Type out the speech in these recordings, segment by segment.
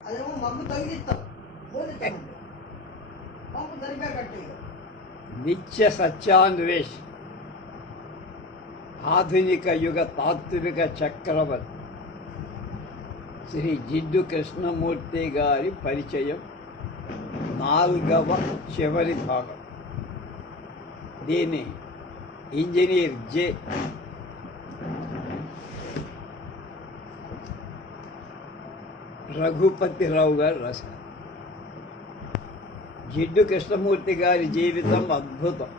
అదేమో mug తొలగిస్తాం mug సరిగ్గా కట్టి నిత్య సత్యాన్వేష్ ఆధునిక యుగ తాత్విక చక్రవర్తి శ్రీ జిడ్డు కృష్ణమూర్తి గారి పరిచయం 4వ చివరి భాగం. దీన్ని ఇంజనీర్ జె రఘుపతిరావు గారు రాశారు. జిడ్డు కృష్ణమూర్తి గారి జీవితం అద్భుతం,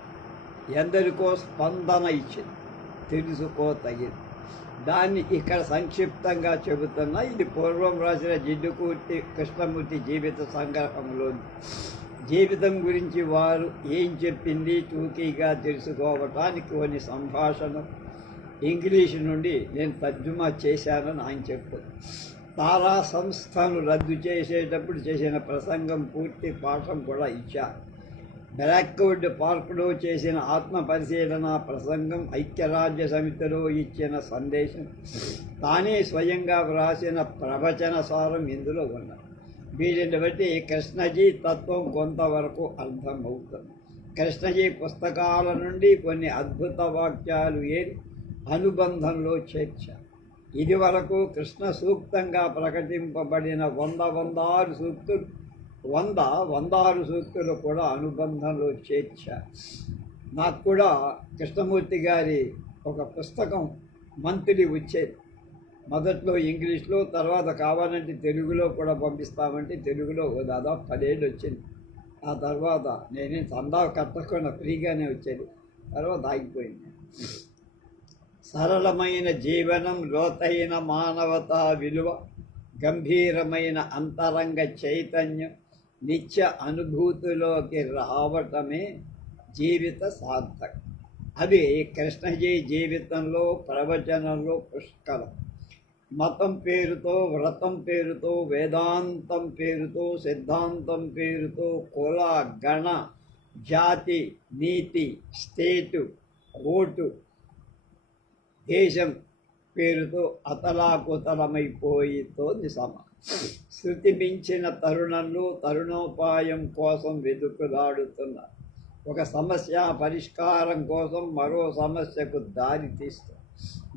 ఎందరికో స్పందన ఇచ్చింది, తెలుసుకోతగింది. దాన్ని ఇక్కడ సంక్షిప్తంగా చెబుతున్నా. ఇది పూర్వం రాసిన జిడ్డు కృష్ణమూర్తి జీవిత సంగ్రహంలో జీవితం గురించి వారు ఏం చెప్పింది టూకీగా తెలుసుకోవటానికి కొన్ని సంభాషణ ఇంగ్లీషు నుండి నేను తర్జుమా చేశానని ఆయన చెప్తారు. తారా సంస్థను రద్దు చేసేటప్పుడు చేసిన ప్రసంగం పూర్తి పాఠం కూడా ఇచ్చారు. బ్లాక్వుడ్ పార్కులో చేసిన ఆత్మ పరిశీలన ప్రసంగం, ఐక్యరాజ్య సమితిలో ఇచ్చిన సందేశం, తానే స్వయంగా వ్రాసిన ప్రవచన సారం ఇందులో ఉన్నది. వీటిని బట్టి కృష్ణజీ తత్వం కొంతవరకు అర్థమవుతుంది. కృష్ణజీ పుస్తకాల నుండి కొన్ని అద్భుత వాక్యాలు ఏరి అనుబంధంలో చేర్చారు. ఇది వరకు కృష్ణ సూక్తంగా ప్రకటింపబడిన 116 సూక్తులు కూడా అనుబంధంలో చేర్చారు. నాకు కూడా కృష్ణమూర్తి గారి ఒక పుస్తకం మంత్లీ వచ్చేది. మొదట్లో ఇంగ్లీష్లో, తర్వాత కావాలంటే తెలుగులో కూడా పంపిస్తామంటే తెలుగులో దాదాపు 10 ఏళ్ళు వచ్చింది. ఆ తర్వాత నేనేం చందా కట్టకుండా ఫ్రీగానే వచ్చేది, తర్వాత ఆగిపోయింది. సరళమైన జీవనం, లోతైన మానవతా విలువ, గంభీరమైన అంతరంగ చైతన్యం, నిత్య అనుభూతిలోకి రావటమే జీవిత సార్థకం. అది కృష్ణజీ జీవితంలో, ప్రవచనంలో పుష్కలం. మతం పేరుతో, వ్రతం పేరుతో, వేదాంతం పేరుతో, సిద్ధాంతం పేరుతో, కుల, గణ, జాతి, నీతి, స్టేటు, ఓటు, దేశం పేరుతో అతలాకుతలమైపోయితోంది సమాజం. శృతి మించిన తరుణంలో తరుణోపాయం కోసం వెతుకులాడుతున్నారు. ఒక సమస్య పరిష్కారం కోసం మరో సమస్యకు దారి తీస్తారు.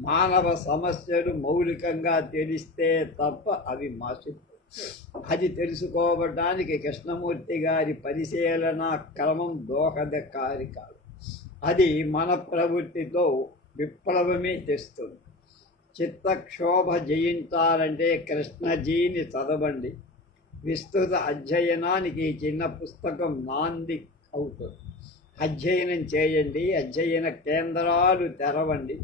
మానవ సమస్యలు మౌలికంగా తెలిస్తే తప్ప అవి మాసిపోవు. అది తెలుసుకోవడానికి కృష్ణమూర్తి గారి పరిశీలన క్రమం దోహదకారి కాదు. అది మన ప్రవృత్తితో విప్లవమే తెస్తుంది. చిత్తక్షోభ జయించాలంటే కృష్ణజీని చదవండి. విస్తృత అధ్యయనానికి ఈ చిన్న పుస్తకం నాంది అవుతుంది. అధ్యయనం చేయండి, అధ్యయన కేంద్రాలు తెరవండి,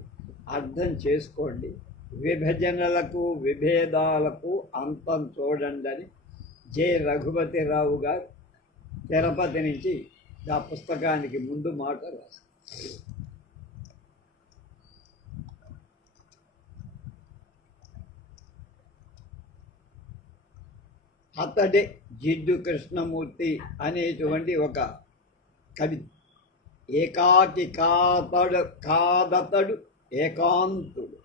అర్థం చేసుకోండి. విభజనలకు, విభేదాలకు అంతం చూడండి అని జె రఘుపతిరావు గారు తిరుపతి నుంచి ఆ పుస్తకానికి ముందు మాట రాశారు. అతడే జిడ్డు కృష్ణమూర్తి అనేటువంటి ఒక కవి. ఏకాకి కాదతడు ఏకాంతుడు,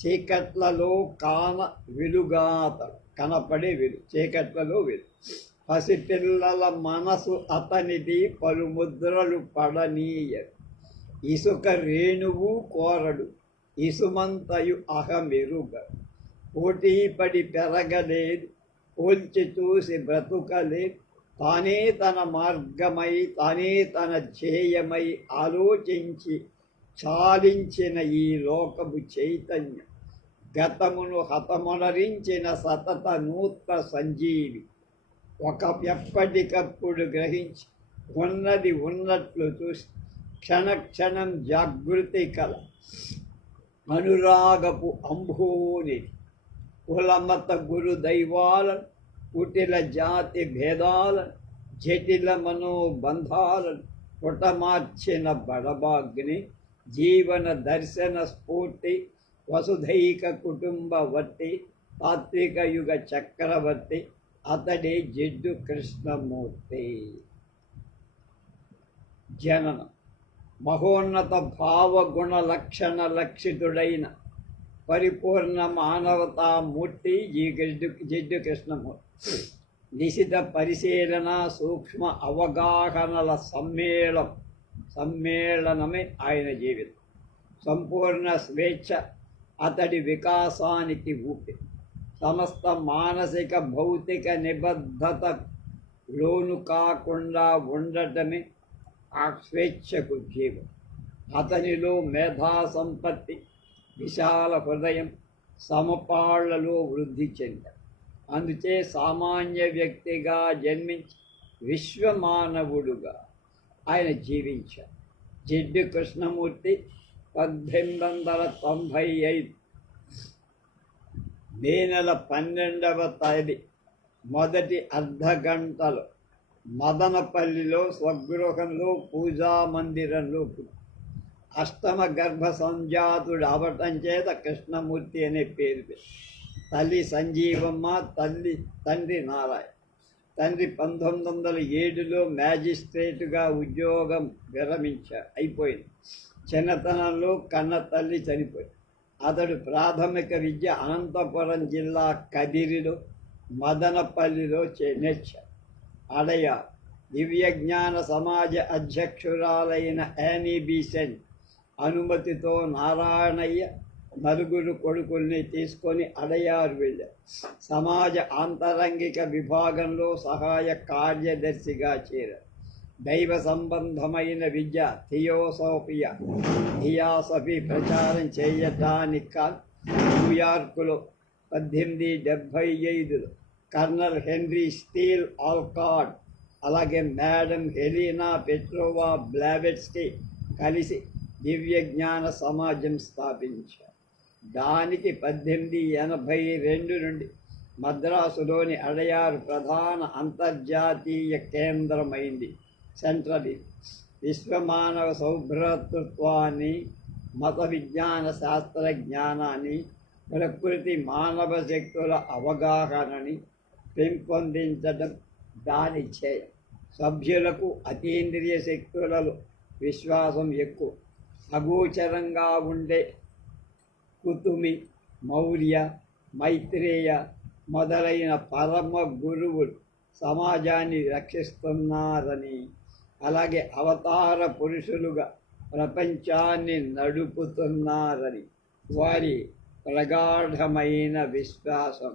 చీకట్లలో వెలుగాతడు, కనపడే వెలుగు, చీకట్లలో వెలుగు. పసిపిల్లల మనసు అతనిది, పలుముద్రలు పడనీయడు. ఇసుక రేణువు కోరడు, ఇసుమంతయు అహమెరుగడు. పోటీపడి పెరగలేదు, పోల్చి చూసి బ్రతుకలేదు. తానే తన మార్గమై, తానే తన ధ్యేయమై ఆలోచించి చాలించిన ఈ లోకము చైతన్యం, గతమును హతమునరించిన సతత నూత్న సంజీవి. ఎప్పటికప్పుడు గ్రహించి ఉన్నది ఉన్నట్లు చూసి క్షణక్షణం జాగృతి కల అనురాగపు అంబోనిది. కులమత గురు దైవాలను, కుటిల జాతి భేదాలను, జటిల మనోబంధాలను పుటమార్చిన బడబాగ్ని, జీవన దర్శన స్ఫూర్తి, వసుధైక కుటుంబవర్తి, తాత్విక యుగ చక్రవర్తి. అతడే జిడ్డు కృష్ణమూర్తి. జననం మహోన్నత భావగుణ లక్షణ లక్షితుడైన పరిపూర్ణ మానవతామూర్తి ఈ జిడ్డు కృష్ణమూర్తి. నిశిత పరిశీలన సూక్ష్మ అవగాహనల సమ్మేళనమే ఆయన జీవితం. సంపూర్ణ స్వేచ్ఛ అతడి వికాసానికి ఊపి. సమస్త మానసిక భౌతిక నిబద్ధత లోను కాకుండా ఉండటమే ఆ స్వేచ్ఛకు జీవం. అతనిలో మేధా సంపత్తి, విశాల హృదయం సమపాళ్లలో వృద్ధి చెందారు. అందుచే సామాన్య వ్యక్తిగా జన్మించి విశ్వమానవుడుగా ఆయన జీవించారు. జిడ్డు కృష్ణమూర్తి 1895 మే నెల 12వ తేదీ మొదటి అర్ధగంటలో మదనపల్లిలో స్వగృహంలో పూజా మందిరంలో అష్టమ గర్భ సంజాతుడు అవటం చేత కృష్ణమూర్తి అనే పేరు. తల్లి సంజీవమ్మ, తండ్రి నారాయణ. తండ్రి 1907లో మ్యాజిస్ట్రేటుగా ఉద్యోగం అయిపోయింది. చిన్నతనంలో కన్న తల్లి చనిపోయింది. అతడు ప్రాథమిక విద్య అనంతపురం జిల్లా కదిరిలో మదనపల్లిలో నేర్చాడు. అడయ దివ్యజ్ఞాన సమాజ అధ్యక్షురాలైన యానీ బీసెంట్ అనుమతితో నారాయణయ్య నలుగురు కొడుకుల్ని తీసుకొని అడయారు వెళ్ళారు. సమాజ ఆంతరంగిక విభాగంలో సహాయ కార్యదర్శిగా చేరారు. దైవ సంబంధమైన విద్య థియాసఫీ ప్రచారం చేయటానికి న్యూయార్కులో 1875లో కర్నల్ హెన్రీ స్టీల్ ఆల్కాట్ అలాగే మేడం హెలీనా పెట్రోవా బ్లావెట్స్కీ కలిసి దివ్య జ్ఞాన సమాజం స్థాపించారు. దానికి 1882 నుండి మద్రాసులోని అడయారు ప్రధాన అంతర్జాతీయ కేంద్రమైంది. సెంట్రల్ విశ్వమానవ సౌభ్రాతృత్వాన్ని, మత విజ్ఞాన శాస్త్ర జ్ఞానాన్ని, ప్రకృతి మానవ శక్తుల అవగాహనని పెంపొందించడం దాని చేయ. సభ్యులకు అతీంద్రియ శక్తులలో విశ్వాసం ఎక్కువ. అగోచరంగా ఉండే కుతుమి, మౌర్య, మైత్రేయ మొదలైన పరమ గురువులు సమాజాన్ని రక్షిస్తున్నారని, అలాగే అవతార పురుషులుగా ప్రపంచాన్ని నడుపుతున్నారని వారి ప్రగాఢమైన విశ్వాసం.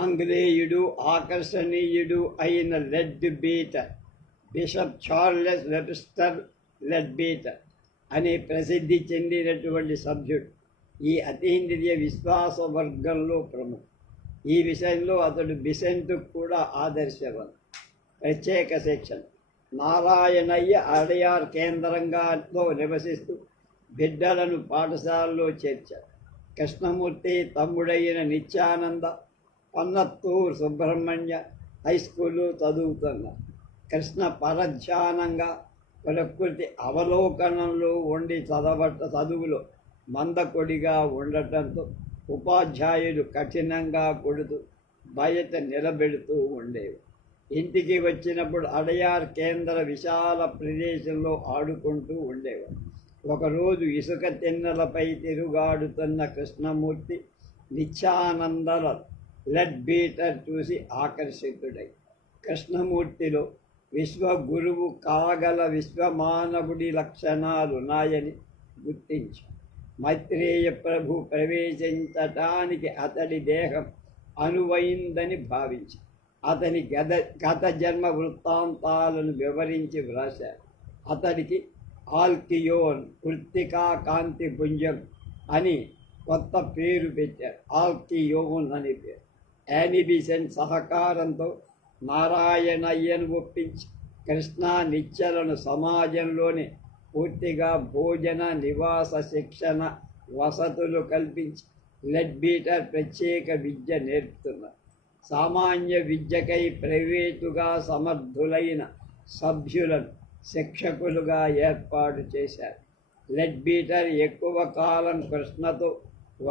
ఆంగ్లేయుడు, ఆకర్షణీయుడు అయిన Leadbeater, bishop Charles Webster Leadbeater అనే ప్రసిద్ధి చెందినటువంటి సభ్యుడు ఈ అతీంద్రియ విశ్వాస వర్గంలో ప్రముఖ. ఈ విషయంలో అతడు బిసెంట్కు కూడా ఆదర్శవంతుడు. ప్రత్యేక శిక్షణ. నారాయణయ్య అడయార్ కేంద్రంగాతో నివసిస్తూ బిడ్డలను పాఠశాలలో చేర్చారు. కృష్ణమూర్తి తమ్ముడైన నిత్యానంద పన్నత్తూరు సుబ్రహ్మణ్య హై స్కూల్లో చదువుతున్నారు. కృష్ణ పరధ్యానంగా ప్రకృతి అవలోకనంలో ఉండి చదువులో మందకొడిగా ఉండటంతో ఉపాధ్యాయులు కఠినంగా కొడుతూ బయట నిలబెడుతూ ఉండేవి. ఇంటికి వచ్చినప్పుడు అడయార్ కేంద్ర విశాల ప్రదేశంలో ఆడుకుంటూ ఉండేవారు. ఒకరోజు ఇసుక తిన్నెలపై తిరుగాడుతున్న కృష్ణమూర్తి నిత్యానందల లెడ్బీటర్ చూసి ఆకర్షితుడై కృష్ణమూర్తిలో విశ్వగురువు కాగల విశ్వమానవుడి లక్షణాలున్నాయని గుర్తించాడు. మైత్రేయ ప్రభు ప్రవేశించటానికి అతడి దేహం అనువైందని భావించి అతని గత జన్మ వృత్తాంతాలను వివరించి వ్రాశారు. అతడికి ఆల్కియోన్ కృత్తికా కాంతి పుంజం అని కొత్త పేరు పెట్టారు. ఆల్కియోన్ అని పేరు. యానీ బీసెంట్ సహకారంతో నారాయణయ్యను ఒప్పించి కృష్ణా నిత్యలను సమాజంలోని పూర్తిగా భోజన నివాస శిక్షణ వసతులు కల్పించి లెడ్ బీటర్ ప్రత్యేక విద్య నేర్పుతున్నారు. సామాన్య విద్యకై ప్రైవేటుగా సమర్థులైన సభ్యులను శిక్షకులుగా ఏర్పాటు చేశారు. లెడ్ బీటర్ ఎక్కువ కాలం కృష్ణతో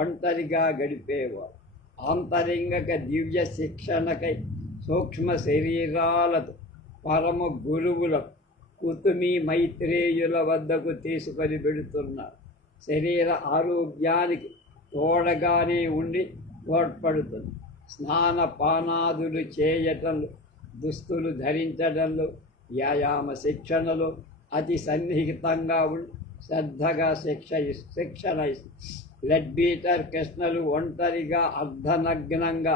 ఒంటరిగా గడిపేవారు. ఆంతరింగక దివ్య శిక్షణకై సూక్ష్మ శరీరాలతో పరమ గురువుల కుతుమి మైత్రేయుల వద్దకు తీసుకొని వెడుతున్నారు. శరీర ఆరోగ్యానికి తోడగానే ఉండి తోడ్పడుతుంది. స్నానపానాదులు చేయటంలో, దుస్తులు ధరించడంలో, వ్యాయామ శిక్షణలో అతి సన్నిహితంగా ఉండి శ్రద్ధగా శిక్షణ ఇస్తుంది. లెడ్ బీటర్ కృష్ణలు ఒంటరిగా అర్ధనగ్నంగా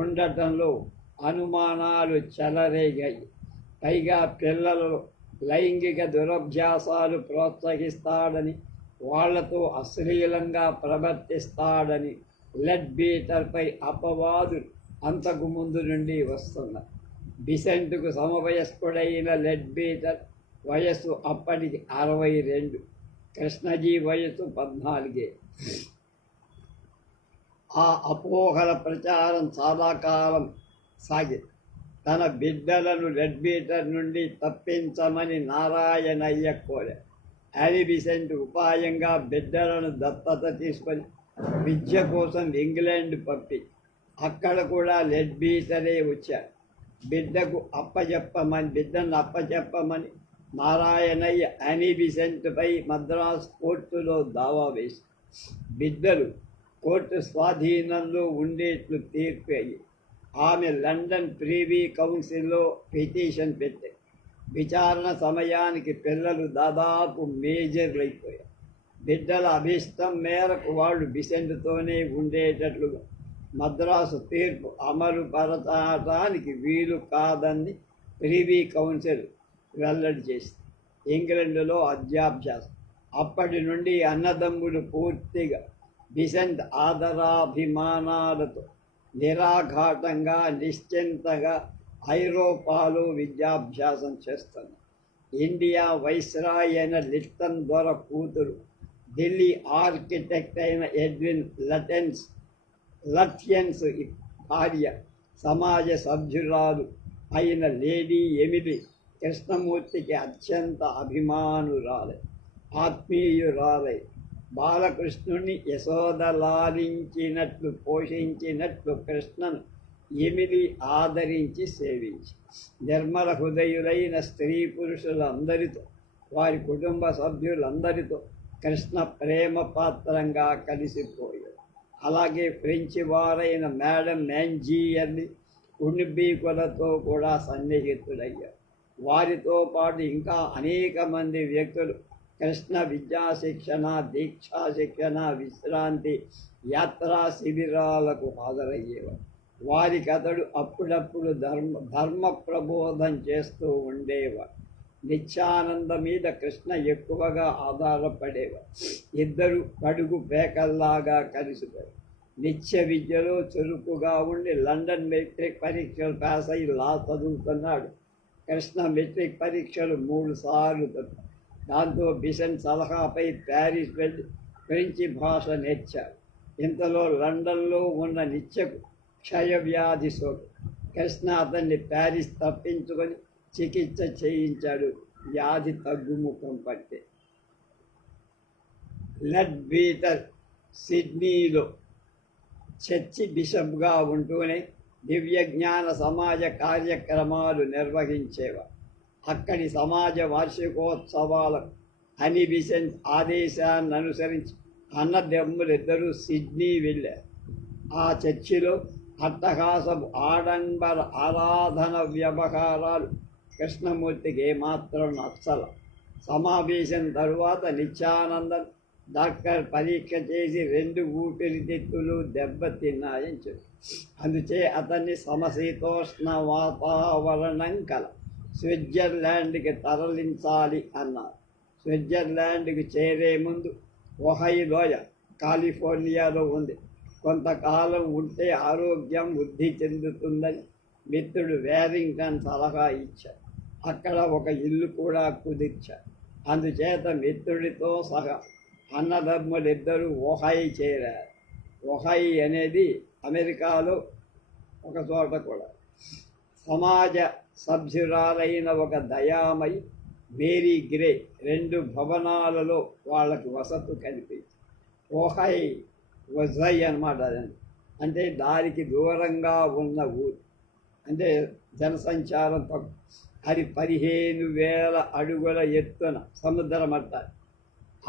ఉండటంలో అనుమానాలు చెలరేగాయి. పైగా పిల్లలలో లైంగిక దురభ్యాసాలు ప్రోత్సహిస్తాడని, వాళ్లతో అశ్లీలంగా ప్రవర్తిస్తాడని లెడ్ బీటర్పై అపవాదులు అంతకు ముందు నుండి వస్తున్నాయి. బిసెంట్కు సమవయస్కుడైన లెడ్ బీటర్ వయస్సు అప్పటికి 62. కృష్ణజీ వయస్సు 14. ఆ అపోహల ప్రచారం చాలా కాలం సాగింది. తన బిడ్డలను లెడ్ బీటర్ నుండి తప్పించమని నారాయణయ్య కోరారు. యానీ బిసెంట్ ఉపాయంగా బిడ్డలను దత్తత తీసుకొని విద్య కోసం ఇంగ్లాండ్ పంపి అక్కడ కూడా లెడ్ బీటరే వచ్చారు. బిడ్డను అప్పచెప్పమని నారాయణయ్య యానీ బిసెంట్పై మద్రాసు కోర్టులో దావా వేసి బిడ్డలు కోర్టు స్వాధీనంలో ఉండేట్లు తీర్పు అయ్యి ఆమె లండన్ ప్రివీ కౌన్సిల్లో పిటిషన్ పెట్టారు. విచారణ సమయానికి పిల్లలు దాదాపు మేజర్లు అయిపోయారు. బిడ్డల అభిష్టం మేరకు వాళ్ళు బిసెంట్తోనే ఉండేటట్లుగా మద్రాసు తీర్పు అమలు పరచడానికి వీలు కాదని ప్రివీ కౌన్సిల్ వెల్లడి చేసింది. ఇంగ్లండ్లో అధ్యాభ్యాసం. అప్పటి నుండి అన్నదమ్ములు పూర్తిగా బిసెంట్ ఆదరాభిమానాలతో నిరాఘాటంగా నిశ్చింతగా ఐరోపాలో విద్యాభ్యాసం చేస్తున్నారు. ఇండియా వైస్రాయ్ అయిన లిట్టన్ దొర కూతురు, ఢిల్లీ ఆర్కిటెక్ట్ అయిన ఎడ్విన్ లథ్యన్స్ భార్య, సమాజ సభ్యురాలు అయిన లేడీ ఎమిలీ కృష్ణమూర్తికి అత్యంత అభిమానురాలై, ఆత్మీయురాలై బాలకృష్ణుని యశోదలాలించినట్లు పోషించినట్లు కృష్ణను ఎమిలి ఆదరించి సేవించి నిర్మల హృదయులైన స్త్రీ పురుషులందరితో, వారి కుటుంబ సభ్యులందరితో కృష్ణ ప్రేమ పాత్రంగా కలిసిపోయాడు. అలాగే ఫ్రెంచి వారైన మేడం మ్యాంజియర్ని ఉణిబీకులతో కూడా సన్నిహితుడయ్యారు. వారితో పాటు ఇంకా అనేక మంది వ్యక్తులు కృష్ణ విద్యాశిక్షణ, దీక్షా శిక్షణ, విశ్రాంతి, యాత్రా శిబిరాలకు హాజరయ్యేవారు. వారికి అతడు అప్పుడప్పుడు ధర్మ ప్రబోధం చేస్తూ ఉండేవాడు. నిత్యానంద మీద కృష్ణ ఎక్కువగా ఆధారపడేవారు. ఇద్దరు కడుగు పేకల్లాగా కలిసిపోయారు. నిత్య విద్యలో చురుకుగా ఉండి లండన్ మెట్రిక్ పరీక్షలు పాస్ అయి లా చదువుతున్నాడు. కృష్ణ మెట్రిక్ పరీక్షలు 3 సార్లు తప్పాడు. దాంతో బిసెంట్ సలహాపై ప్యారిస్ వెళ్ళి ఫ్రెంచి భాష నేర్చారు. ఇంతలో లండన్లో ఉన్న నిత్యకు క్షయవ్యాధి సోకు. కృష్ణ అతన్ని ప్యారిస్ తప్పించుకొని చికిత్స చేయించాడు. వ్యాధి తగ్గుముఖం పట్టే. లెడ్ బీటర్ సిడ్నీలో చర్చి బిషప్గా ఉంటూనే దివ్యజ్ఞాన సమాజ కార్యక్రమాలు నిర్వహించేవారు. అక్కడి సమాజ వార్షికోత్సవాలకు యానీ బిసెంట్ ఆదేశాన్ని అనుసరించి అన్నదమ్ములిద్దరూ సిడ్నీ వెళ్ళారు. ఆ చర్చిలో అట్టహాసపు ఆడంబర ఆరాధన వ్యవహారాలు కృష్ణమూర్తికి ఏమాత్రం నచ్చల. సమావేశం తరువాత నిత్యానందన్ డాక్టర్ పరీక్ష చేసి 2 ఊపిరితిత్తులు దెబ్బతిన్నాయని చెప్పి అందుచే అతన్ని సమశీతోష్ణ వాతావరణం కల స్విట్జర్లాండ్కి తరలించాలి అన్నారు. స్విట్జర్లాండ్కి చేరే ముందు ఒహైలోయ కాలిఫోర్నియాలో ఉంది. కొంతకాలం ఉంటే ఆరోగ్యం వృద్ధి చెందుతుందని మిత్రుడు వేరింగ్టన్ సలహా ఇచ్చారు. అక్కడ ఒక ఇల్లు కూడా కుదిర్చారు. అందుచేత మిత్రుడితో సహా అన్నదమ్ములిద్దరూ ఓహాయి చేరారు. ఓహాయి అనేది అమెరికాలో ఒక చోట కూడా. సమాజ సభ్యురాలైన ఒక దయామయి మేరీ గ్రే 2 భవనాలలో వాళ్ళకు వసతు కల్పించి, ఓహాయి వజై అనమాట అదండి, అంటే దానికి దూరంగా ఉన్న ఊరు, అంటే జనసంచారం తక్కువ. అది 15,000 అడుగుల ఎత్తున సముద్ర మట్టాలు,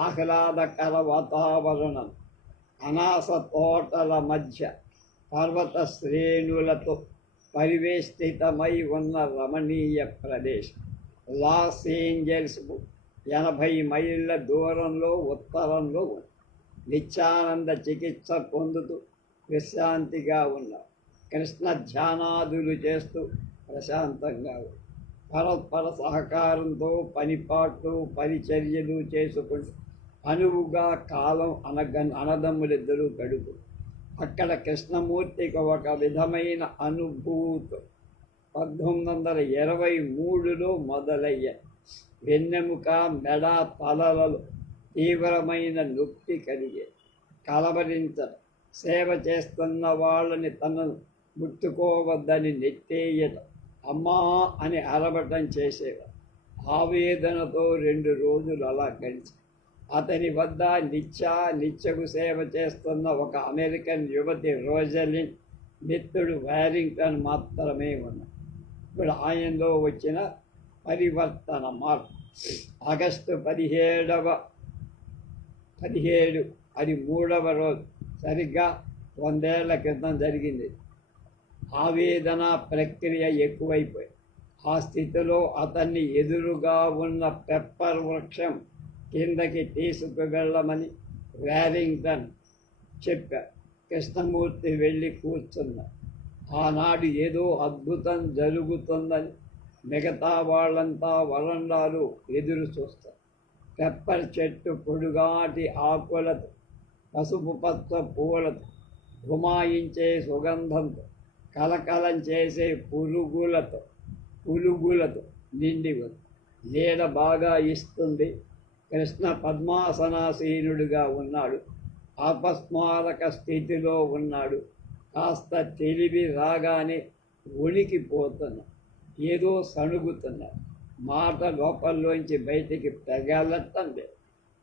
ఆహ్లాదకర వాతావరణం, అనాస తోటల మధ్య పర్వత శ్రేణులతో పరివేష్టితమై ఉన్న రమణీయ ప్రదేశం. లాస్ ఏంజల్స్కు 80 మైళ్ళ దూరంలో ఉత్తరంలో ఉంది. నిత్యానంద చికిత్స పొందుతూ విశ్రాంతిగా ఉన్నారు. కృష్ణ ధ్యానాదులు చేస్తూ ప్రశాంతంగా ఉంది. పరస్పర సహకారంతో పనిపాట్లు పరిచర్యలు చేసుకుంటూ అనువుగా కాలం అన్నదమ్ములిద్దరూ గడుపు. అక్కడ కృష్ణమూర్తికి ఒక విధమైన అనుభూతి 1923లో మొదలయ్యాయి. వెన్నెముక, మెడ, తలలలో తీవ్రమైన నొప్పి కలిగే, కలవరించడం, సేవ చేస్తున్న వాళ్ళని తనను ముట్టుకోవద్దని నెట్టేయడం, అమ్మా అని అరవటం చేసేవాడు. ఆవేదనతో 2 రోజులు అలా గడిచి అతని వద్ద నిత్యకు సేవ చేస్తున్న ఒక అమెరికన్ యువతి రోజలిన్, మిత్రుడు వారింగ్టన్ మాత్రమే ఉన్నారు. ఇప్పుడు ఆయనలో వచ్చిన పరివర్తన మార్పు. ఆగస్టు 17 అది 3వ రోజు, సరిగ్గా 100 ఏళ్ల క్రితం జరిగింది. ఆవేదన ప్రక్రియ ఎక్కువైపోయి ఆ స్థితిలో అతన్ని ఎదురుగా ఉన్న పెప్పర్ వృక్షం కిందకి తీసుకువెళ్ళమని వారింగ్టన్ చెప్పారు. కృష్ణమూర్తి వెళ్ళి కూర్చున్నారు. ఆనాడు ఏదో అద్భుతం జరుగుతుందని మిగతా వాళ్ళంతా వరండాలు ఎదురు చూస్తారు. పెప్పర్ చెట్టు పొడుగాటి ఆకులతో, పసుపు పచ్చ పూలతో, గుమాయించే సుగంధంతో, కలకలం చేసే పులుగులతో నిండి ఉంది. నీడ బాగా ఇస్తుంది. కృష్ణ పద్మాసనాసీనుడిగా ఉన్నాడు. అపస్మారక స్థితిలో ఉన్నాడు. కాస్త తెలివి రాగానే వణికిపోతున్నాడు. ఏదో సణుగుతున్నాడు. మాట లోపల్లోంచి బయటికి తెగలటం లేదు.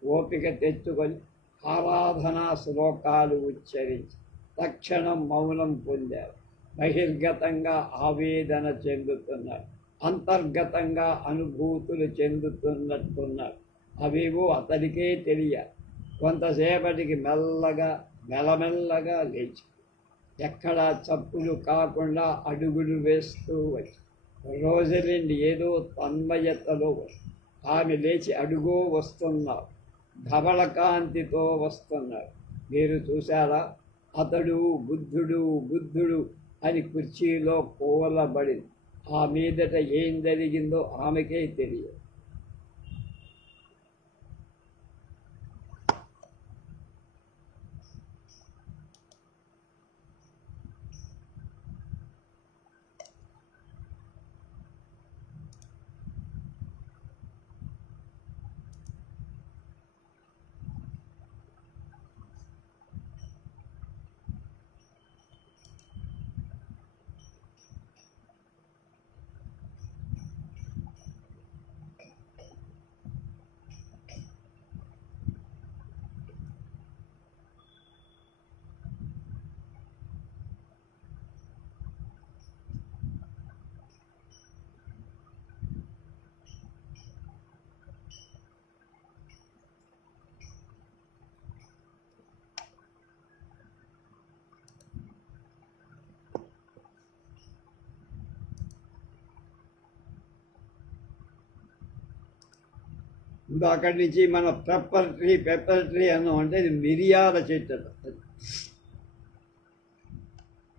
ఓపిక తెచ్చుకొని ఆరాధనా శ్లోకాలు ఉచ్చరించి తక్షణం మౌనం పొందారు. బహిర్గతంగా ఆవేదన చెందుతున్నాడు. అంతర్గతంగా అనుభూతులు చెందుతున్నట్టున్నాడు. అవేవో అతడికే తెలియాలి. కొంతసేపటికి మెల్లగా లేచి ఎక్కడా చప్పులు కాకుండా అడుగులు వేస్తూ వచ్చి రోజలిండి ఏదో తన్మయతలో ఆమె లేచి అడుగో వస్తున్నారు. ధవళకాంతితో వస్తున్నారు. మీరు చూశారా? అతడు బుద్ధుడు అని కుర్చీలో కూలబడింది. ఆ మీదట ఏం జరిగిందో ఆమెకే తెలియదు. అక్కడి నుంచి మన పెప్పర్ ట్రీ అన్నాం. అంటే ఇది మిరియాల చెట్టు.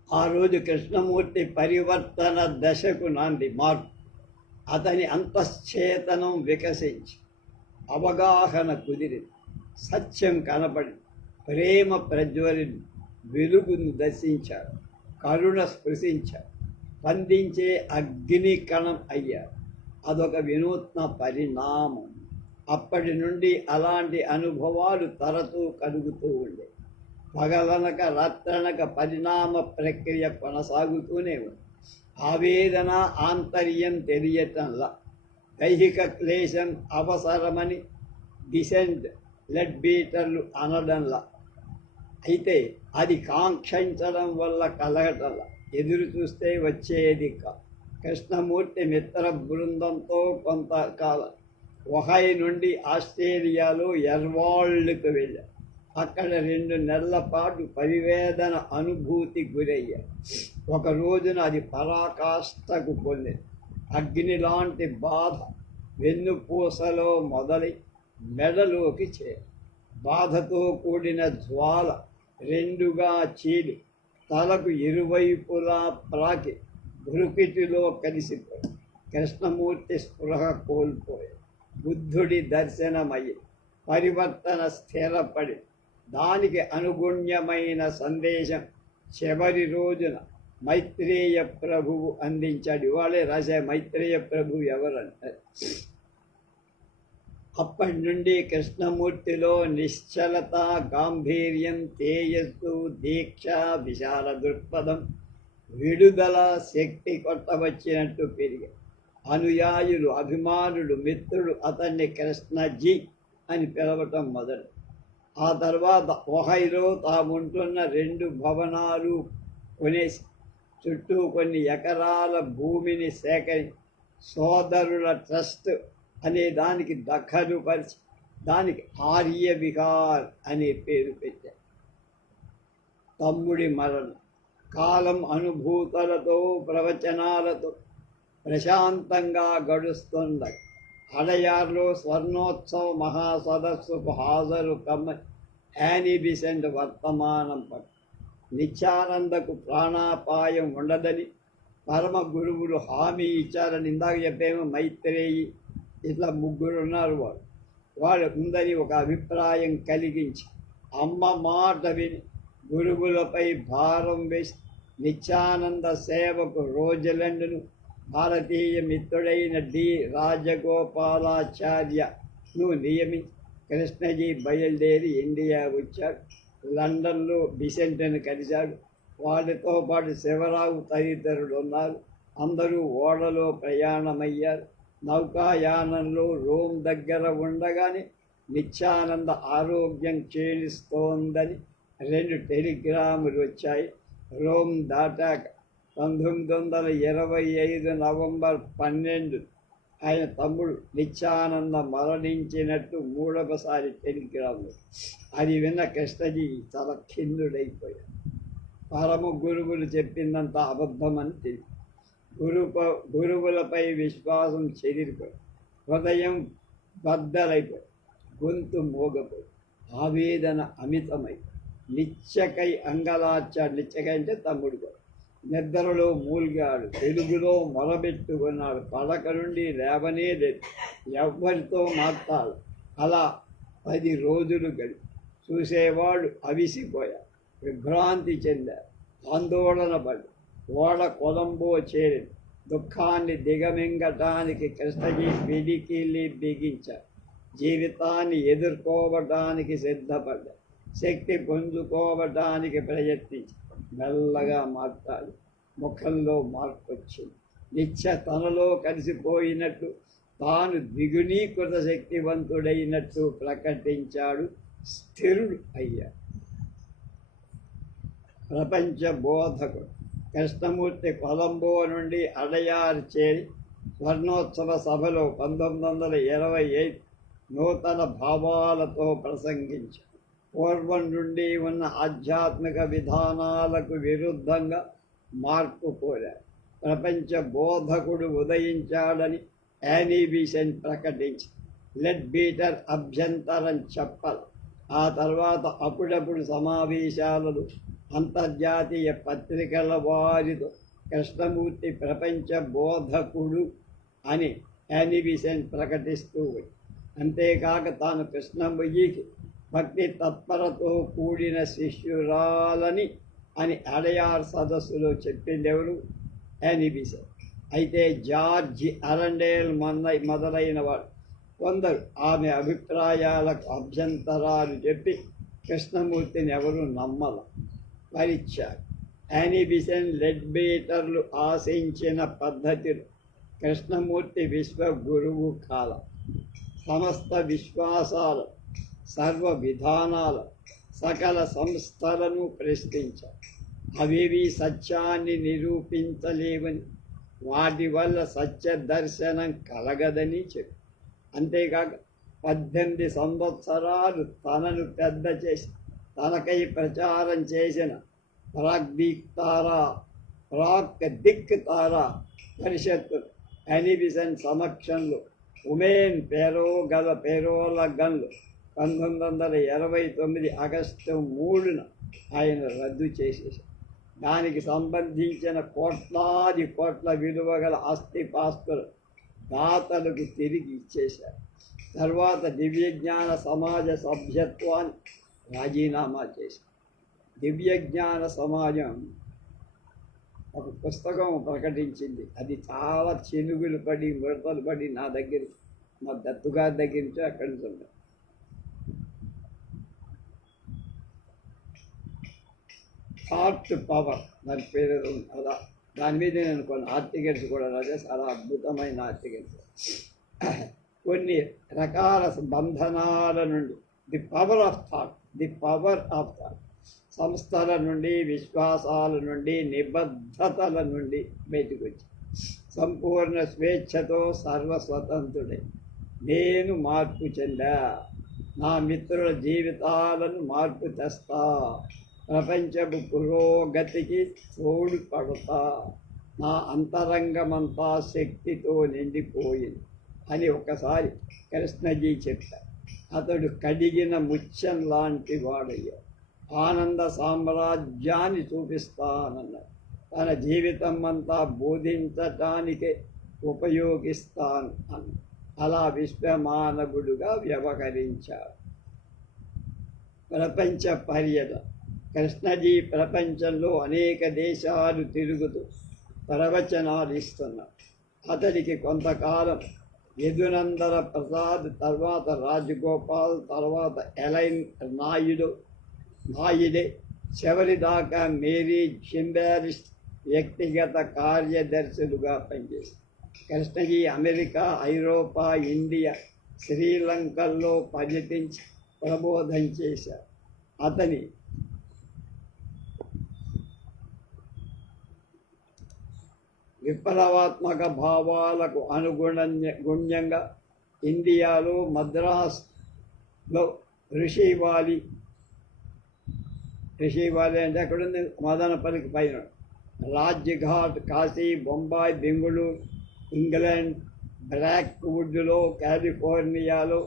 ఆ రోజు కృష్ణమూర్తి పరివర్తన దశకు నాంది మార్పు. అతని అంతశ్చేతనం వికసించి అవగాహన కుదిరింది. సత్యం కనపడి ప్రేమ ప్రజ్వలిని వెలుగును దర్శించాడు. కరుణ స్పృశించాడు. స్పందించే అగ్ని కణం అయ్యాడు. అదొక వినూత్న పరిణామం. అప్పటి నుండి అలాంటి అనుభవాలు తరచూ కలుగుతూ ఉండే. పగలనక రాత్రనక పరిణామ ప్రక్రియ కొనసాగుతూనే ఉంది. ఆవేదన ఆంతర్యం తెలియటంలా, దైహిక క్లేశం అవసరమని డిసెంట్ లెడ్ బీటర్లు అనడంలా. అయితే అది కాంక్షించడం వల్ల కలగటంలా, ఎదురు చూస్తే వచ్చేది కృష్ణమూర్తి మిత్ర బృందంతో కొంతకాలం ఒహాయ్ నుండి ఆస్ట్రేలియాలో ఎర్వాల్డ్కు వెళ్ళారు. అక్కడ 2 నెలల పాటు పరివేదన అనుభూతి గురయ్యారు. ఒక రోజున అది పరాకాష్ఠకు పొందింది. అగ్ని లాంటి బాధ వెన్నుపూసలో మొదలై మెడలోకి చేరి, బాధతో కూడిన జ్వాల 2గా చీలి తలకు ఇరువైపులా ప్రాకి భృకుటిలో కలిసిపోయి కృష్ణమూర్తి స్పృహ కోల్పోయి బుద్ధుడి దర్శనమయ్యి పరివర్తన స్థిరపడి దానికి అనుగుణ్యమైన సందేశం చివరి రోజున మైత్రేయ ప్రభువు అందించాడు. ఇవాళే రాసే మైత్రేయ ప్రభువు ఎవరంటారు. అప్పటి నుండి కృష్ణమూర్తిలో నిశ్చలత, గాంభీర్యం, తేజస్సు, దీక్ష, విశాల దృక్పథం, విడుదల శక్తి కొట్టవచ్చినట్టు పెరిగాయి. అనుయాయులు, అభిమానులు, మిత్రుడు అతన్ని కృష్ణజీ అని పిలవటం మొదలు. ఆ తర్వాత ఒహైలో తాముంటున్న 2 భవనాలు కొనేసి చుట్టూ కొన్ని ఎకరాల భూమిని సేకరించి సోదరుల ట్రస్ట్ అనే దానికి దఖలుపరిచి దానికి ఆర్య విహార్ అనే పేరు పెట్టారు. తమ్ముడి మరణం, కాలం అనుభూతులతో ప్రవచనాలతో ప్రశాంతంగా గడుస్తుంది. అడయార్లో స్వర్ణోత్సవ మహాసదస్సుకు హాజరు కమ్మని యానీ బిసెంట్ వర్తమానం పట్టు. నిత్యానందకు ప్రాణాపాయం ఉండదని పరమ గురువులు హామీ ఇచ్చారని ఇందాక చెప్పేమో మైత్రేయి, ఇట్లా 3 ఉన్నారు. వాళ్ళు ఉందని ఒక అభిప్రాయం కలిగించి అమ్మ మాట విని గురువులపై భారం వేసి నిత్యానంద సేవకు రోజులండును భారతీయ మిత్రుడైన డి రాజగోపాలాచార్యను నియమించి కృష్ణజీ బయలుదేరి ఇండియా వచ్చాడు. లండన్లో బిసెంట్ని కలిశాడు. వాళ్ళతో పాటు శివరావు తదితరులు ఉన్నారు. అందరూ ఓడలో ప్రయాణమయ్యారు. నౌకాయానంలో రోమ్ దగ్గర ఉండగానే నిత్యానంద ఆరోగ్యం క్షీణిస్తోందని 2 టెలిగ్రాములు వచ్చాయి. రోమ్ దాటాక 1925 నవంబర్ 12 ఆయన తమ్ముడు నిత్యానంద మరణించినట్టు 3వసారి టెలిగ్రాములు. అది విన్న కృష్ణజీ చాలా ఖిన్నుడైపోయాడు. పరమ గురువులు చెప్పిందంత అబద్ధమని తెలిసి గురువులపై విశ్వాసం చెదిరిపోయి హృదయం బద్దలైపోయి గొంతు మోగపోయి ఆవేదన అమితమై నిత్యకై అంగలార్చాడు. నిత్యకై అంటే తమ్ముడు కూడా. నిద్రలో మూలిగాడు, తెలుగులో మొరబెట్టుకున్నాడు. పడక నుండి లేవనే లేదు, ఎవ్వరితో మాట్లాడు. అలా 10 రోజులు గడిపి చూసేవాడు అవిసిపోయాడు, విభ్రాంతి చెందారు, ఆందోళన పడి ఓడ కొలంబో చేరింది. దుఃఖాన్ని దిగమింగటానికి కృష్ణజీ పిడికిలి బిగించారు. జీవితాన్ని ఎదుర్కోవటానికి సిద్ధపడ్డారు. శక్తి పుంజుకోవటానికి ప్రయత్నించి మెల్లగా మాట్లాడి ముఖంలో మార్పు వచ్చింది. నిత్య తనలో కలిసిపోయినట్టు, తాను ద్విగుణీకృత శక్తివంతుడైనట్టు ప్రకటించాడు. స్థిరుడు అయ్యాడు. ప్రపంచ బోధకుడు కృష్ణమూర్తి కొలంబో నుండి అడయార్ చేరి స్వర్ణోత్సవ సభలో 1925 నూతన భావాలతో ప్రసంగించాడు. పూర్వం నుండి ఉన్న ఆధ్యాత్మిక విధానాలకు విరుద్ధంగా మార్పు కోరారు. ప్రపంచ బోధకుడు ఉదయించాడని యానీ బిసెంట్ ప్రకటించి లెడ్ బీటర్ అభ్యంతరం చెప్పాలి. ఆ తర్వాత అప్పుడప్పుడు సమావేశాలను అంతర్జాతీయ పత్రికల వారితో కృష్ణమూర్తి ప్రపంచ బోధకుడు అని యానీ బిసెంట్ ప్రకటిస్తూ అంతేకాక తాను కృష్ణమయ్యకి భక్తి తత్పరతో కూడిన శిష్యురాలని అని అడయార్ సదస్సులో చెప్పిందెవరు? Annie Besant. అయితే జార్జ్ అరండేల్ మొదలైన వాడు కొందరు ఆమె అభిప్రాయాలకు అభ్యంతరాలు చెప్పి కృష్ణమూర్తిని ఎవరు నమ్మల పరిచారు. యానీ బిసెంట్ లెడ్బీటర్లు ఆశించిన పద్ధతిలో కృష్ణమూర్తి విశ్వగురువు కాల. సమస్త విశ్వాసాల సర్వ విధానాల సకల సంస్థలను ప్రశ్నించారు. అవేవి సత్యాన్ని నిరూపించలేవని, వాటి వల్ల సత్య దర్శనం కలగదని చెప్పి, అంతేకాక 18 సంవత్సరాలు తనను పెద్ద చేసి తనకై ప్రచారం చేసిన ప్రాక్ తారా పరిషత్తులు యానీ సమక్షంలో ఉమెన్ పేరోలగన్లు 1929 ఆగస్టు 3న ఆయన రద్దు చేసేశారు. దానికి సంబంధించిన కోట్ల విలువ గల ఆస్తిపాస్తులు దాతలకు తిరిగి ఇచ్చేశారు. తర్వాత దివ్యజ్ఞాన సమాజ సభ్యత్వాన్ని రాజీనామా చేశారు. దివ్యజ్ఞాన సమాజం ఒక పుస్తకం ప్రకటించింది. అది చాలా చినుగులు పడి ముడతలు పడి నా దత్తుగారి దగ్గర నుంచి అక్కడి నుంచి ఉంది. హార్ట్ పవర్ దాని పేరు అలా. దాని మీద నేను కొన్ని ఆర్టికల్స్ కూడా రాసే, చాలా అద్భుతమైన ఆర్టికల్స్. కొన్ని రకాల బంధనాల నుండి ది పవర్ ఆఫ్ థాట్ సంస్థల నుండి, విశ్వాసాల నుండి, నిబద్ధతల నుండి బయటకు వచ్చి సంపూర్ణ స్వేచ్ఛతో సర్వస్వతంత్రుడే. నేను మార్పు చెందా, నా మిత్రుల జీవితాలను మార్పు తెస్తా, ప్రపంచపు పురోగతికి తోడ్పడతా, నా అంతరంగమంతా శక్తితో నిండిపోయింది అని ఒకసారి కృష్ణజీ చెప్పారు. అతడు కడిగిన ముత్యం లాంటి వాడయ్యాడు. ఆనంద సామ్రాజ్యాన్ని చూపిస్తానన్నాడు. తన జీవితం అంతా బోధించటానికే ఉపయోగిస్తాను అని అలా విశ్వమానవుడుగా వ్యవహరించాడు. ప్రపంచ పర్యటన. కృష్ణజీ ప్రపంచంలో అనేక దేశాలు తిరుగుతూ ప్రవచనాలు ఇస్తున్నాడు. అతడికి కొంతకాలం యదునందర ప్రసాద్, తర్వాత రాజగోపాల్, తర్వాత ఎలైన్ నాయుడే, చివరిదాకా మేరీ జింబారిస్ట్ వ్యక్తిగత కార్యదర్శులుగా పనిచేశారు. కృష్ణజీ అమెరికా, ఐరోపా, ఇండియా, శ్రీలంకల్లో పర్యటించి ప్రబోధం చేశారు. అతని విప్లవాత్మక భావాలకు అనుగుణంగా ఇండియాలో మద్రాస్లో ఋషివాలి అంటే అక్కడుంది మదనపల్లికి పైన, రాజ్ఘాట్, కాశీ, బొంబాయి, బెంగుళూరు, ఇంగ్లాండ్, బ్లాక్వుడ్లో, కాలిఫోర్నియాలో,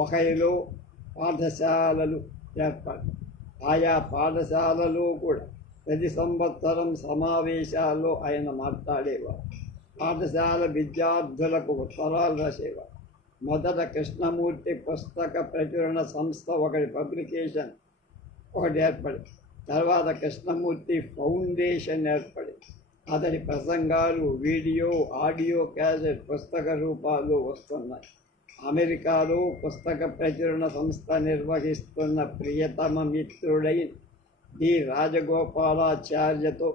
ఒహైలో పాఠశాలలు ఏర్పడ్డాయి. ఆయా పాఠశాలలో కూడా ప్రతి సంవత్సరం సమావేశాల్లో ఆయన మాట్లాడేవారు. పాఠశాల విద్యార్థులకు ఉత్తరాలు రాసేవారు. మొదట కృష్ణమూర్తి పుస్తక ప్రచురణ సంస్థ పబ్లికేషన్ ఒకటి ఏర్పడింది. తర్వాత కృష్ణమూర్తి ఫౌండేషన్ ఏర్పడింది. అతడి ప్రసంగాలు వీడియో, ఆడియో క్యాసెట్ పుస్తక రూపాల్లో వస్తున్నాయి. అమెరికాలో పుస్తక ప్రచురణ సంస్థ నిర్వహిస్తున్న ప్రియతమ మిత్రుడైన డి రాజగోపాలాచార్యతో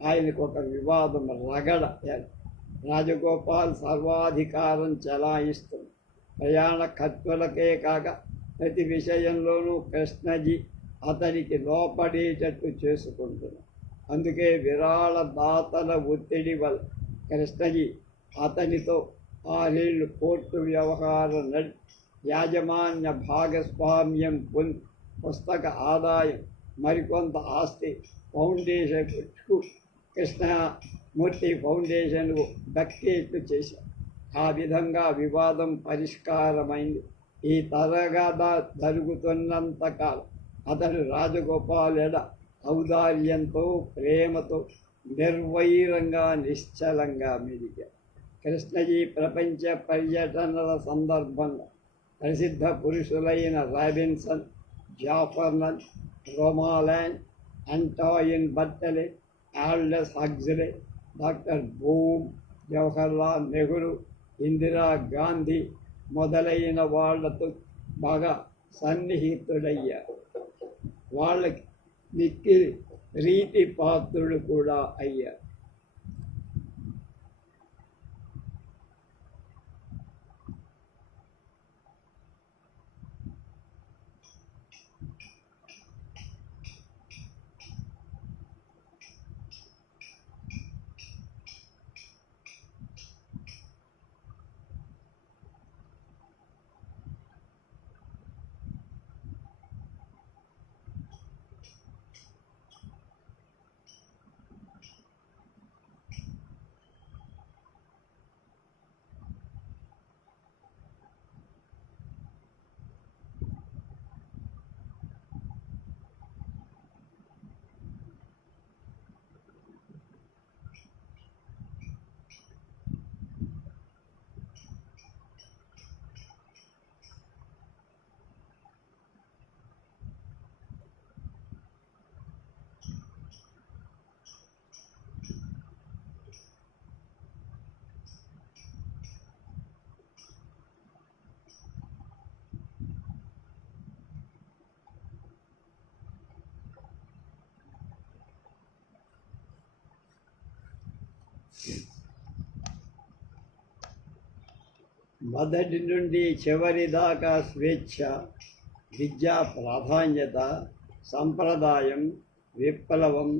ఆయనకు ఒక వివాదం రగడ. రాజగోపాల్ సర్వాధికారం చెలాయిస్తుంది. ప్రయాణ ఖర్చులకే కాక ప్రతి విషయంలోనూ కృష్ణజీ అతనికి లోపడేటట్టు చేసుకుంటున్నాడు. అందుకే విరాళ దాతల ఒత్తిడి వల్ల కృష్ణజీ అతనితో 6 ఏళ్ళు కోర్టు వ్యవహారం యాజమాన్య భాగస్వామ్యం పొంది పుస్తక ఆదాయం, మరికొంత ఆస్తి ఫౌండేషన్కు, కృష్ణమూర్తి ఫౌండేషన్కు దక్కేట్లు చేశారు. ఆ విధంగా వివాదం పరిష్కారమైంది. ఈ తరగత జరుగుతున్నంతకాలం అతడు రాజగోపాల్ ఔదార్యంతో, ప్రేమతో, నిర్వైరంగా, నిశ్చలంగా మెలిగాడు. కృష్ణజీ ప్రపంచ పర్యటనల సందర్భంగా ప్రసిద్ధ పురుషులైన రాబిన్సన్, జాఫర్నన్, రోమాలాండ్, అంటాయిన్ బర్టలే, ఆల్డస్ హక్స్లే, డాక్టర్ బూమ్, జవహర్లాల్ నెహ్రూ, ఇందిరా గాంధీ, మొదలైన వాళ్ళతో బాగా సన్నిహితుడయ్యారు. వాళ్ళకి మిక్కిలి రీతి పాత్రుడు కూడా అయ్యారు. మొదటి నుండి చివరి దాకా స్వేచ్ఛ, విద్యా ప్రాధాన్యత, సంప్రదాయం, విప్లవం,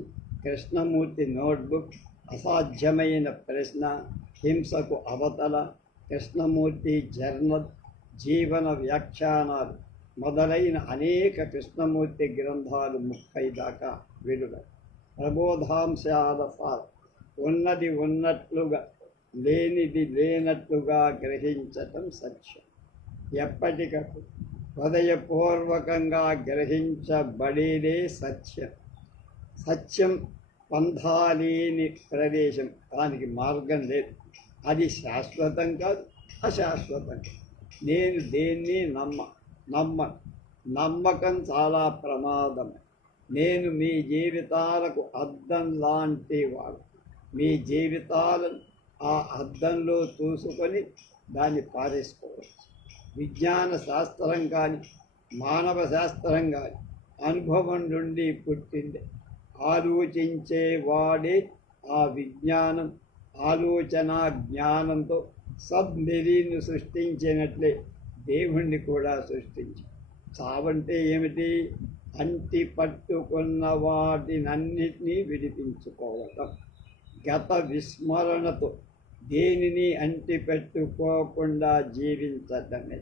కృష్ణమూర్తి నోట్బుక్, అసాధ్యమైన ప్రశ్న, హింసకు అవతల, కృష్ణమూర్తి జర్నల్, జీవన వ్యాఖ్యానాలు మొదలైన అనేక కృష్ణమూర్తి గ్రంథాలు 30 దాకా వెలువ. ప్రబోధాంశాల సార్ ఉన్నది ఉన్నట్లుగా, లేనిది లేనట్లుగా గ్రహించటం సత్యం. ఎప్పటికప్పుడు హృదయపూర్వకంగా గ్రహించబడేదే సత్యం. సత్యం పొందాలేని ప్రదేశం, దానికి మార్గం లేదు. అది శాశ్వతం కాదు, అశాశ్వతం. నేను దేన్ని నమ్మకం చాలా ప్రమాదం. నేను మీ జీవితాలకు అద్దం లాంటి వాడు. మీ జీవితాలను ఆ అద్దంలో చూసుకొని దాన్ని పారేసుకోవచ్చు. విజ్ఞాన శాస్త్రం కానీ మానవ శాస్త్రం కానీ అనుభవం నుండి పుట్టింది. ఆలోచించేవాడే ఆ విజ్ఞానం, ఆలోచన జ్ఞానంతో సబ్మెరీన్ను సృష్టించినట్లే దేవుణ్ణి కూడా సృష్టించి. చావంటే ఏమిటి? అంటి పట్టుకున్న వాటినన్నిటినీ విడిపించుకోవటం. గత విస్మరణతో దేనిని అంటిపెట్టుకోకుండా జీవించటమే.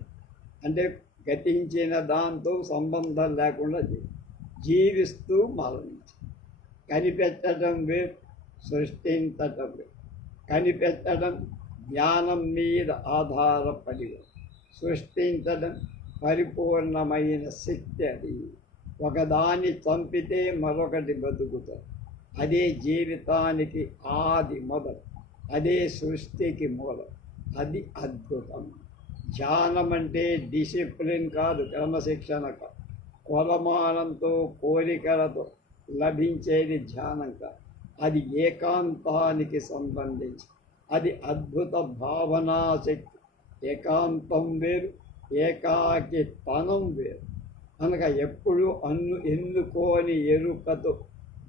అంటే గతించిన దాంతో సంబంధం లేకుండా జీవిస్తూ మరణించడం. కనిపెట్టడం వేరు, సృష్టించటం వేరు. కనిపెట్టడం జ్ఞానం మీద ఆధారపడి, సృష్టించడం పరిపూర్ణమైన శక్తి. అది ఒకదాన్ని చంపితే మరొకటి బతుకుతుంది. అదే జీవితానికి ఆది మొదలు, అదే సృష్టికి మూలం. అది అద్భుతం. ధ్యానం అంటే డిసిప్లిన్ కాదు, క్రమశిక్షణ కాదు. కొలమానంతో కోరికలతో లభించేది ధ్యానం కాదు. అది ఏకాంతానికి సంబంధించి. అది అద్భుత భావనాశక్తి. ఏకాంతం వేరు, ఏకాకితనం వేరు. అనగా ఎప్పుడు ఎన్నుకోని ఎరుకతో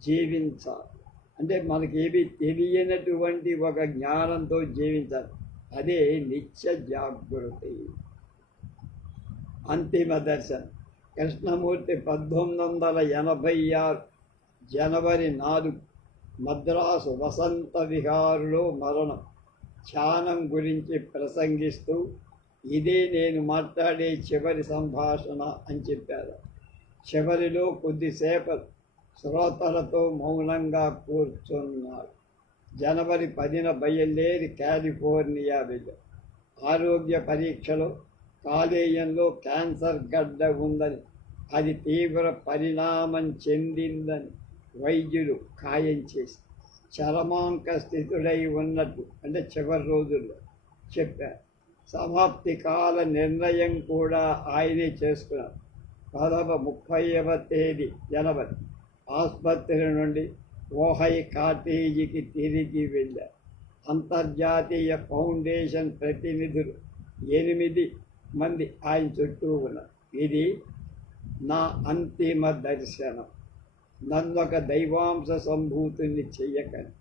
జీవించాలి. అంటే మనకేవి తెలియనటువంటి ఒక జ్ఞానంతో జీవించాలి. అదే నిత్య జాగృతి. అంతిమ దర్శనం. కృష్ణమూర్తి 1886 జనవరి 4 మద్రాసు వసంత విహారులో మరణం. ధ్యానం గురించి ప్రసంగిస్తూ ఇదే నేను మాట్లాడే చివరి సంభాషణ అని చెప్పారు. చివరిలో కొద్దిసేపు శ్రోతలతో మౌనంగా కూర్చున్నాడు. జనవరి 10న బయలుదేరి కాలిఫోర్నియా వెళ్ళారు. ఆరోగ్య పరీక్షలో కాలేయంలో క్యాన్సర్ గడ్డ ఉందని, అది తీవ్ర పరిణామం చెందిందని వైద్యులు ఖాయం చేసి చరమాంక స్థితుడై ఉన్నట్టు, అంటే చివరి రోజుల్లో చెప్పారు. సమాప్తి కాల నిర్ణయం కూడా ఆయనే చేసుకున్నారు. 30వ తేదీ జనవరి ఆసుపత్రి నుండి ఓహై కాటేజీకి తిరిగి వెళ్ళారు. అంతర్జాతీయ ఫౌండేషన్ ప్రతినిధులు 8 మంది ఆయన చుట్టూ ఉన్నారు. ఇది నా అంతిమ దర్శనం. నన్నొక దైవాంశ సంభూతుని చెయ్యకని.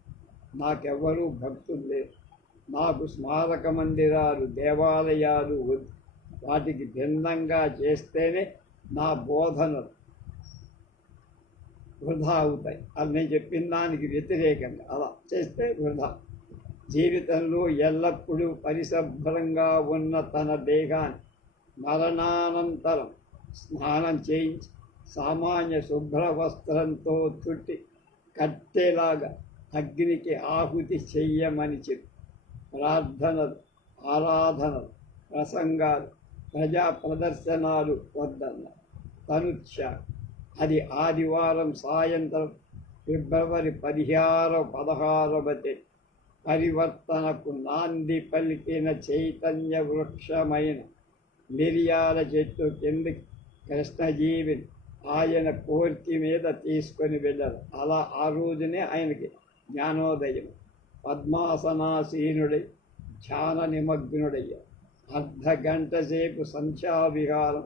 నాకెవ్వరూ భక్తులు లేరు. నాకు స్మారక మందిరాలు, దేవాలయాలు వద్దు. వాటికి భిన్నంగా చేస్తేనే నా బోధనలు వృధా అవుతాయి. అది నేను చెప్పిన దానికి వ్యతిరేకంగా అలా చేస్తే వృధా. జీవితంలో ఎల్లప్పుడూ పరిశుభ్రంగా ఉన్న తన దేహాన్ని మరణానంతరం స్నానం చేయించి సామాన్య శుభ్ర వస్త్రంతో చుట్టి కట్టెలాగా అగ్నికి ఆహుతి చెయ్యమని చెప్పి ప్రార్థనలు, ఆరాధనలు, ప్రసంగాలు, ప్రజా ప్రదర్శనాలు వద్దన్నారు. తనుత్యాగం. అది ఆదివారం సాయంత్రం ఫిబ్రవరి 16 పరివర్తనకు నాంది పలికిన చైతన్య వృక్షమైన మిరియాల చెట్టు కిందకి కృష్ణజీవిని ఆయన కోర్చి మీద తీసుకొని వెళ్ళారు. అలా ఆ రోజునే ఆయనకి జ్ఞానోదయం. పద్మాసనాసీనుడై ధ్యాన నిమగ్నుడయ్యారు. అర్ధగంట సేపు సంధ్యావిహారం,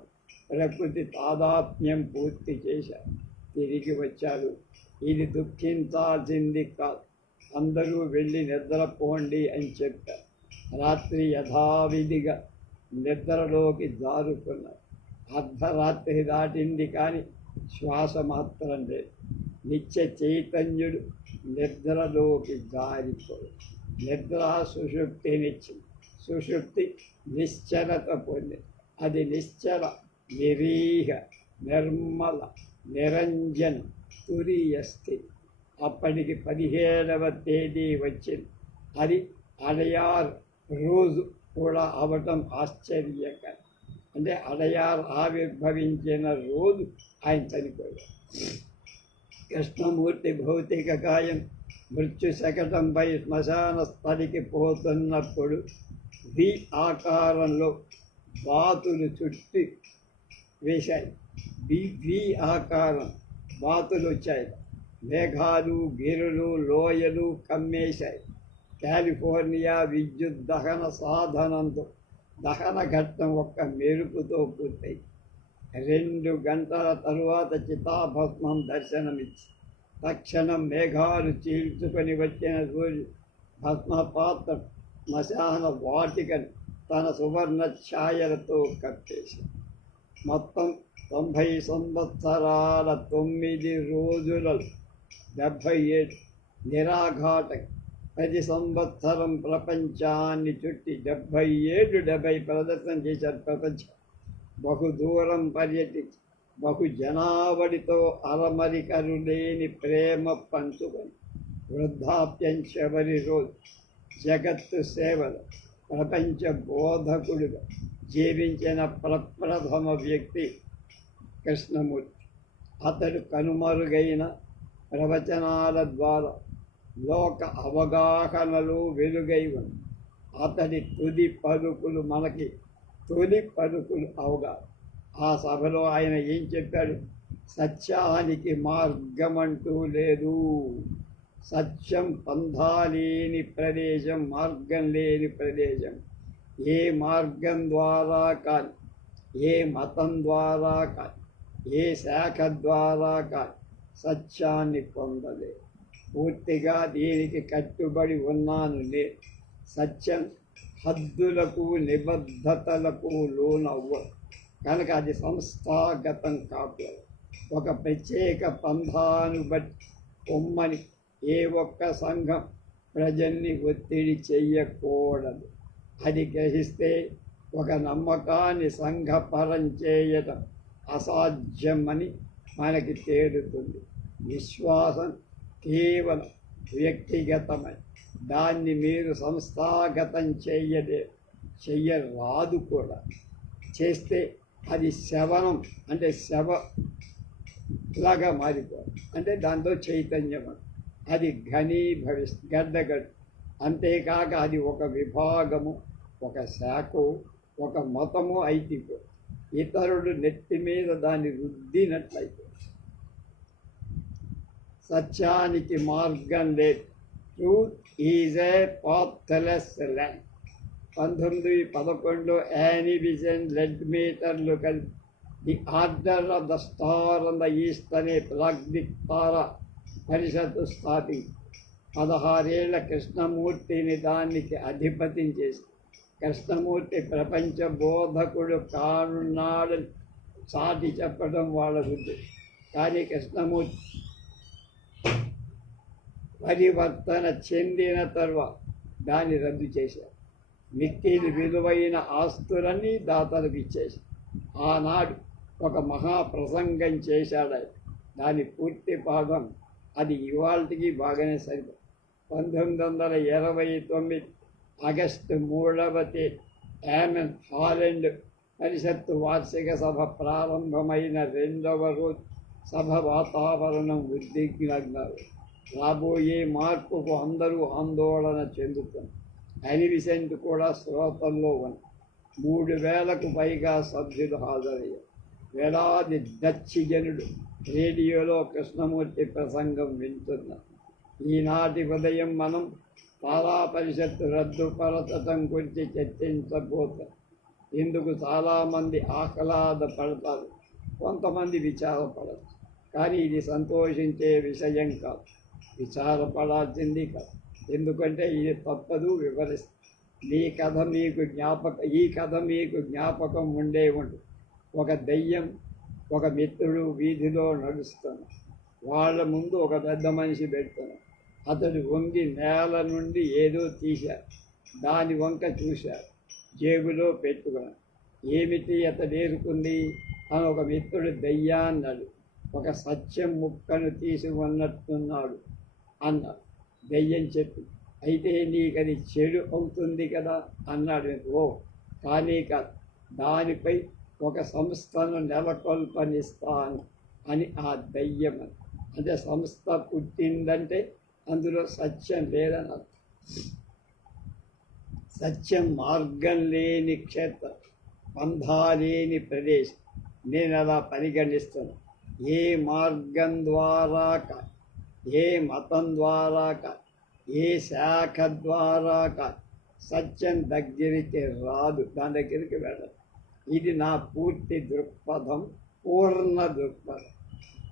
ప్రకృతి తాదాత్మ్యం పూర్తి చేశారు. తిరిగి వచ్చారు. ఇది దుఃఖించాల్సింది కాదు, అందరూ వెళ్ళి నిద్రపోండి అని చెప్పారు. రాత్రి యథావిధిగా నిద్రలోకి జారుకున్నారు. అర్ధరాత్రి దాటింది కానీ శ్వాస మాత్రం లేదు. నిత్య చైతన్యుడు నిద్రలోకి జారిపోయి నిద్ర సుషుప్తినిచ్చింది. సుషుప్తి నిశ్చలత పొందింది. అది నిశ్చల, నిరీహ, నిర్మల, నిరంజన, తురీయ స్థితి. అప్పటికి 17వ తేదీ వచ్చింది. అది అడయార్ రోజు కూడా అవటం ఆశ్చర్యకరం. అంటే అడయార్ ఆవిర్భవించిన రోజు ఆయన చనిపోయాడు. కృష్ణమూర్తి భౌతిక కాయం మృత్యు శకటంపై శ్మశాన స్థలికి పోతున్నప్పుడు వి ఆకారంలో బాతులు చుట్టి వేశాయి. వి ఆకారం బాతులు వచ్చాయి. మేఘాలు, గిరులు, లోయలు కమ్మేశాయి. కాలిఫోర్నియా విద్యుత్ దహన సాధనంతో దహన ఘట్టం ఒక్క మెరుపుతో పూర్తయి 2 గంటల తరువాత చితాభస్మం దర్శనమిచ్చి తక్షణం మేఘాలు చీల్చుకొని వచ్చిన రోజు భస్మపాత్ర శ్మశాన వాటికను తన సువర్ణ ఛాయలతో కప్పేసి మొత్తం 90 సంవత్సరాల 9 రోజులలో 77 నిరాఘాటక ప్రతి సంవత్సరం ప్రపంచాన్ని చుట్టి 77 ప్రదర్శన చేశారు. ప్రపంచం బహుదూరం పర్యటించి బహు జనావళితో అలమరికలు లేని ప్రేమ పంచుకొని వృద్ధాప్యం చివరి రోజు జగత్తు సేవలు ప్రపంచ బోధకుడుగా జీవించిన ప్రప్రథమ వ్యక్తి కృష్ణమూర్తి. అతడు కనుమరుగైన ప్రవచనాల ద్వారా లోక అవగాహనలు వెలుగై ఉంది. అతడి తుది పలుకులు మనకి తొలి పలుకులు అవగాహన. ఆ సభలో ఆయన ఏం చెప్పాడు? సత్యానికి మార్గమంటూ లేదు. సత్యం పంథా లేని ప్రదేశం, మార్గం లేని ప్రదేశం. ఏ మార్గం ద్వారా కానీ, ఏ మతం ద్వారా కానీ, ఏ శాఖ ద్వారా కానీ సత్యాన్ని పొందలేదు. పూర్తిగా దీనికి కట్టుబడి ఉన్నాను నేను. సత్యం హద్దులకు, నిబద్ధతలకు లోనవ్వదు. కనుక అది సంస్థాగతం కాకూడదు. ఒక ప్రత్యేక పంథాను బట్టి పొమ్మని ఏ ఒక్క సంఘం ప్రజల్ని ఒత్తిడి చెయ్యకూడదు. అది గ్రహిస్తే ఒక నమ్మకాన్ని సంఘపరం చేయటం అసాధ్యమని మనకి తేలుతుంది. విశ్వాసం కేవలం వ్యక్తిగతమై దాన్ని మీరు సంస్థాగతం చెయ్యరాదు కూడా. చేస్తే అది శవనం, అంటే శవలాగా మారిపోదు. అంటే దాంతో చైతన్యం అది గడ్డగడ్డు. అంతేకాక అది ఒక విభాగము, ఒక శాఖ, ఒక మతము అయిపో ఇతరుడు నెత్తి మీద దాన్ని రుద్దినట్లయితే. సత్యానికి మార్గం లేదు. Truth is a pathless land. 1911 Annie Besant led మీటర్లు కలిపి the order of the star on the east అనే ప్రాగ్దిక్ తార పరిషత్తు స్థాపించి 16 ఏళ్ల కృష్ణమూర్తిని దానికి అధిపతిని చేసి కృష్ణమూర్తి ప్రపంచ బోధకుడు కానున్నాడని చాటి చెప్పడం వాళ్ళ బుద్ధి. కానీ కృష్ణమూర్తి పరివర్తన చెందిన తర్వాత దాన్ని రద్దు చేశారు. మిక్కిలి విలువైన ఆస్తులన్నీ దాతలకు ఇచ్చేసి ఆనాడు ఒక మహాప్రసంగం చేశాడు. దాని పూర్తి భాగం అది ఇవాళకి బాగానే సరిపోతుంది. 1929 ఆగస్టు 3వ తేదీ యామెన్ హాలెండ్ పరిషత్తు వార్షిక సభ ప్రారంభమైన 2వ రోజు సభ వాతావరణం ఉద్విగ్నంగా రాబోయే మార్పుకు అందరూ ఆందోళన చెందుతున్నారు. యానీ బిసెంట్ కూడా శ్రోతల్లో ఉంది. 3000కు పైగా సభ్యులు హాజరయ్యారు. వేలాది డచ్చి జనుడు రేడియోలో కృష్ణమూర్తి ప్రసంగం వింటున్నారు. ఈనాటి ఉదయం మనం తారా పరిషత్తు రద్దుపరచటం గురించి చర్చించబోతాం. ఇందుకు చాలామంది ఆహ్లాదపడతారు, కొంతమంది విచారపడతారు. కానీ ఇది సంతోషించే విషయం కాదు, విచారపడాల్సింది కాదు. ఎందుకంటే ఇది తప్పదు వివరిస్తుంది. ఈ కథ మీకు జ్ఞాపకం ఉండే ఉంటుంది. ఒక దెయ్యం ఒక మిత్రుడు వీధిలో నడుస్తున్నాడు. వాళ్ళ ముందు ఒక పెద్ద మనిషి పెడుతున్నాడు. అతడు వంగి నేల నుండి ఏదో తీశాడు. దాని వంక చూశాడు, జేబులో పెట్టుకున్నాడు. ఏమిటి అతడు ఏరుకుంది అని ఒక మిత్రుడు దెయ్యాన్నాడు. ఒక సత్యం ముక్కను తీసుకున్నట్టున్నాడు అన్నాడు. దెయ్యం చెప్పి, అయితే నీకది చెడు అవుతుంది కదా అన్నాడు. ఓ కానీ కాదు, దానిపై ఒక సంస్థను నెలకొల్పనిస్తాను అని ఆ దెయ్యం. అంటే సంస్థ పుట్టిందంటే అందులో సత్యం లేదని అర్థం. సత్యం మార్గం లేని క్షేత్రం, పంధా లేని ప్రదేశం. నేను అలా పరిగణిస్తున్నాను. ఏ మార్గం ద్వారా కాదు, ఏ మతం ద్వారా కాదు, ఏ శాఖ ద్వారా కాదు, సత్యం దగ్గరికి రాదు, దాని దగ్గరికి వెళ్ళదు. ఇది నా పూర్తి దృక్పథం, పూర్ణ దృక్పథం.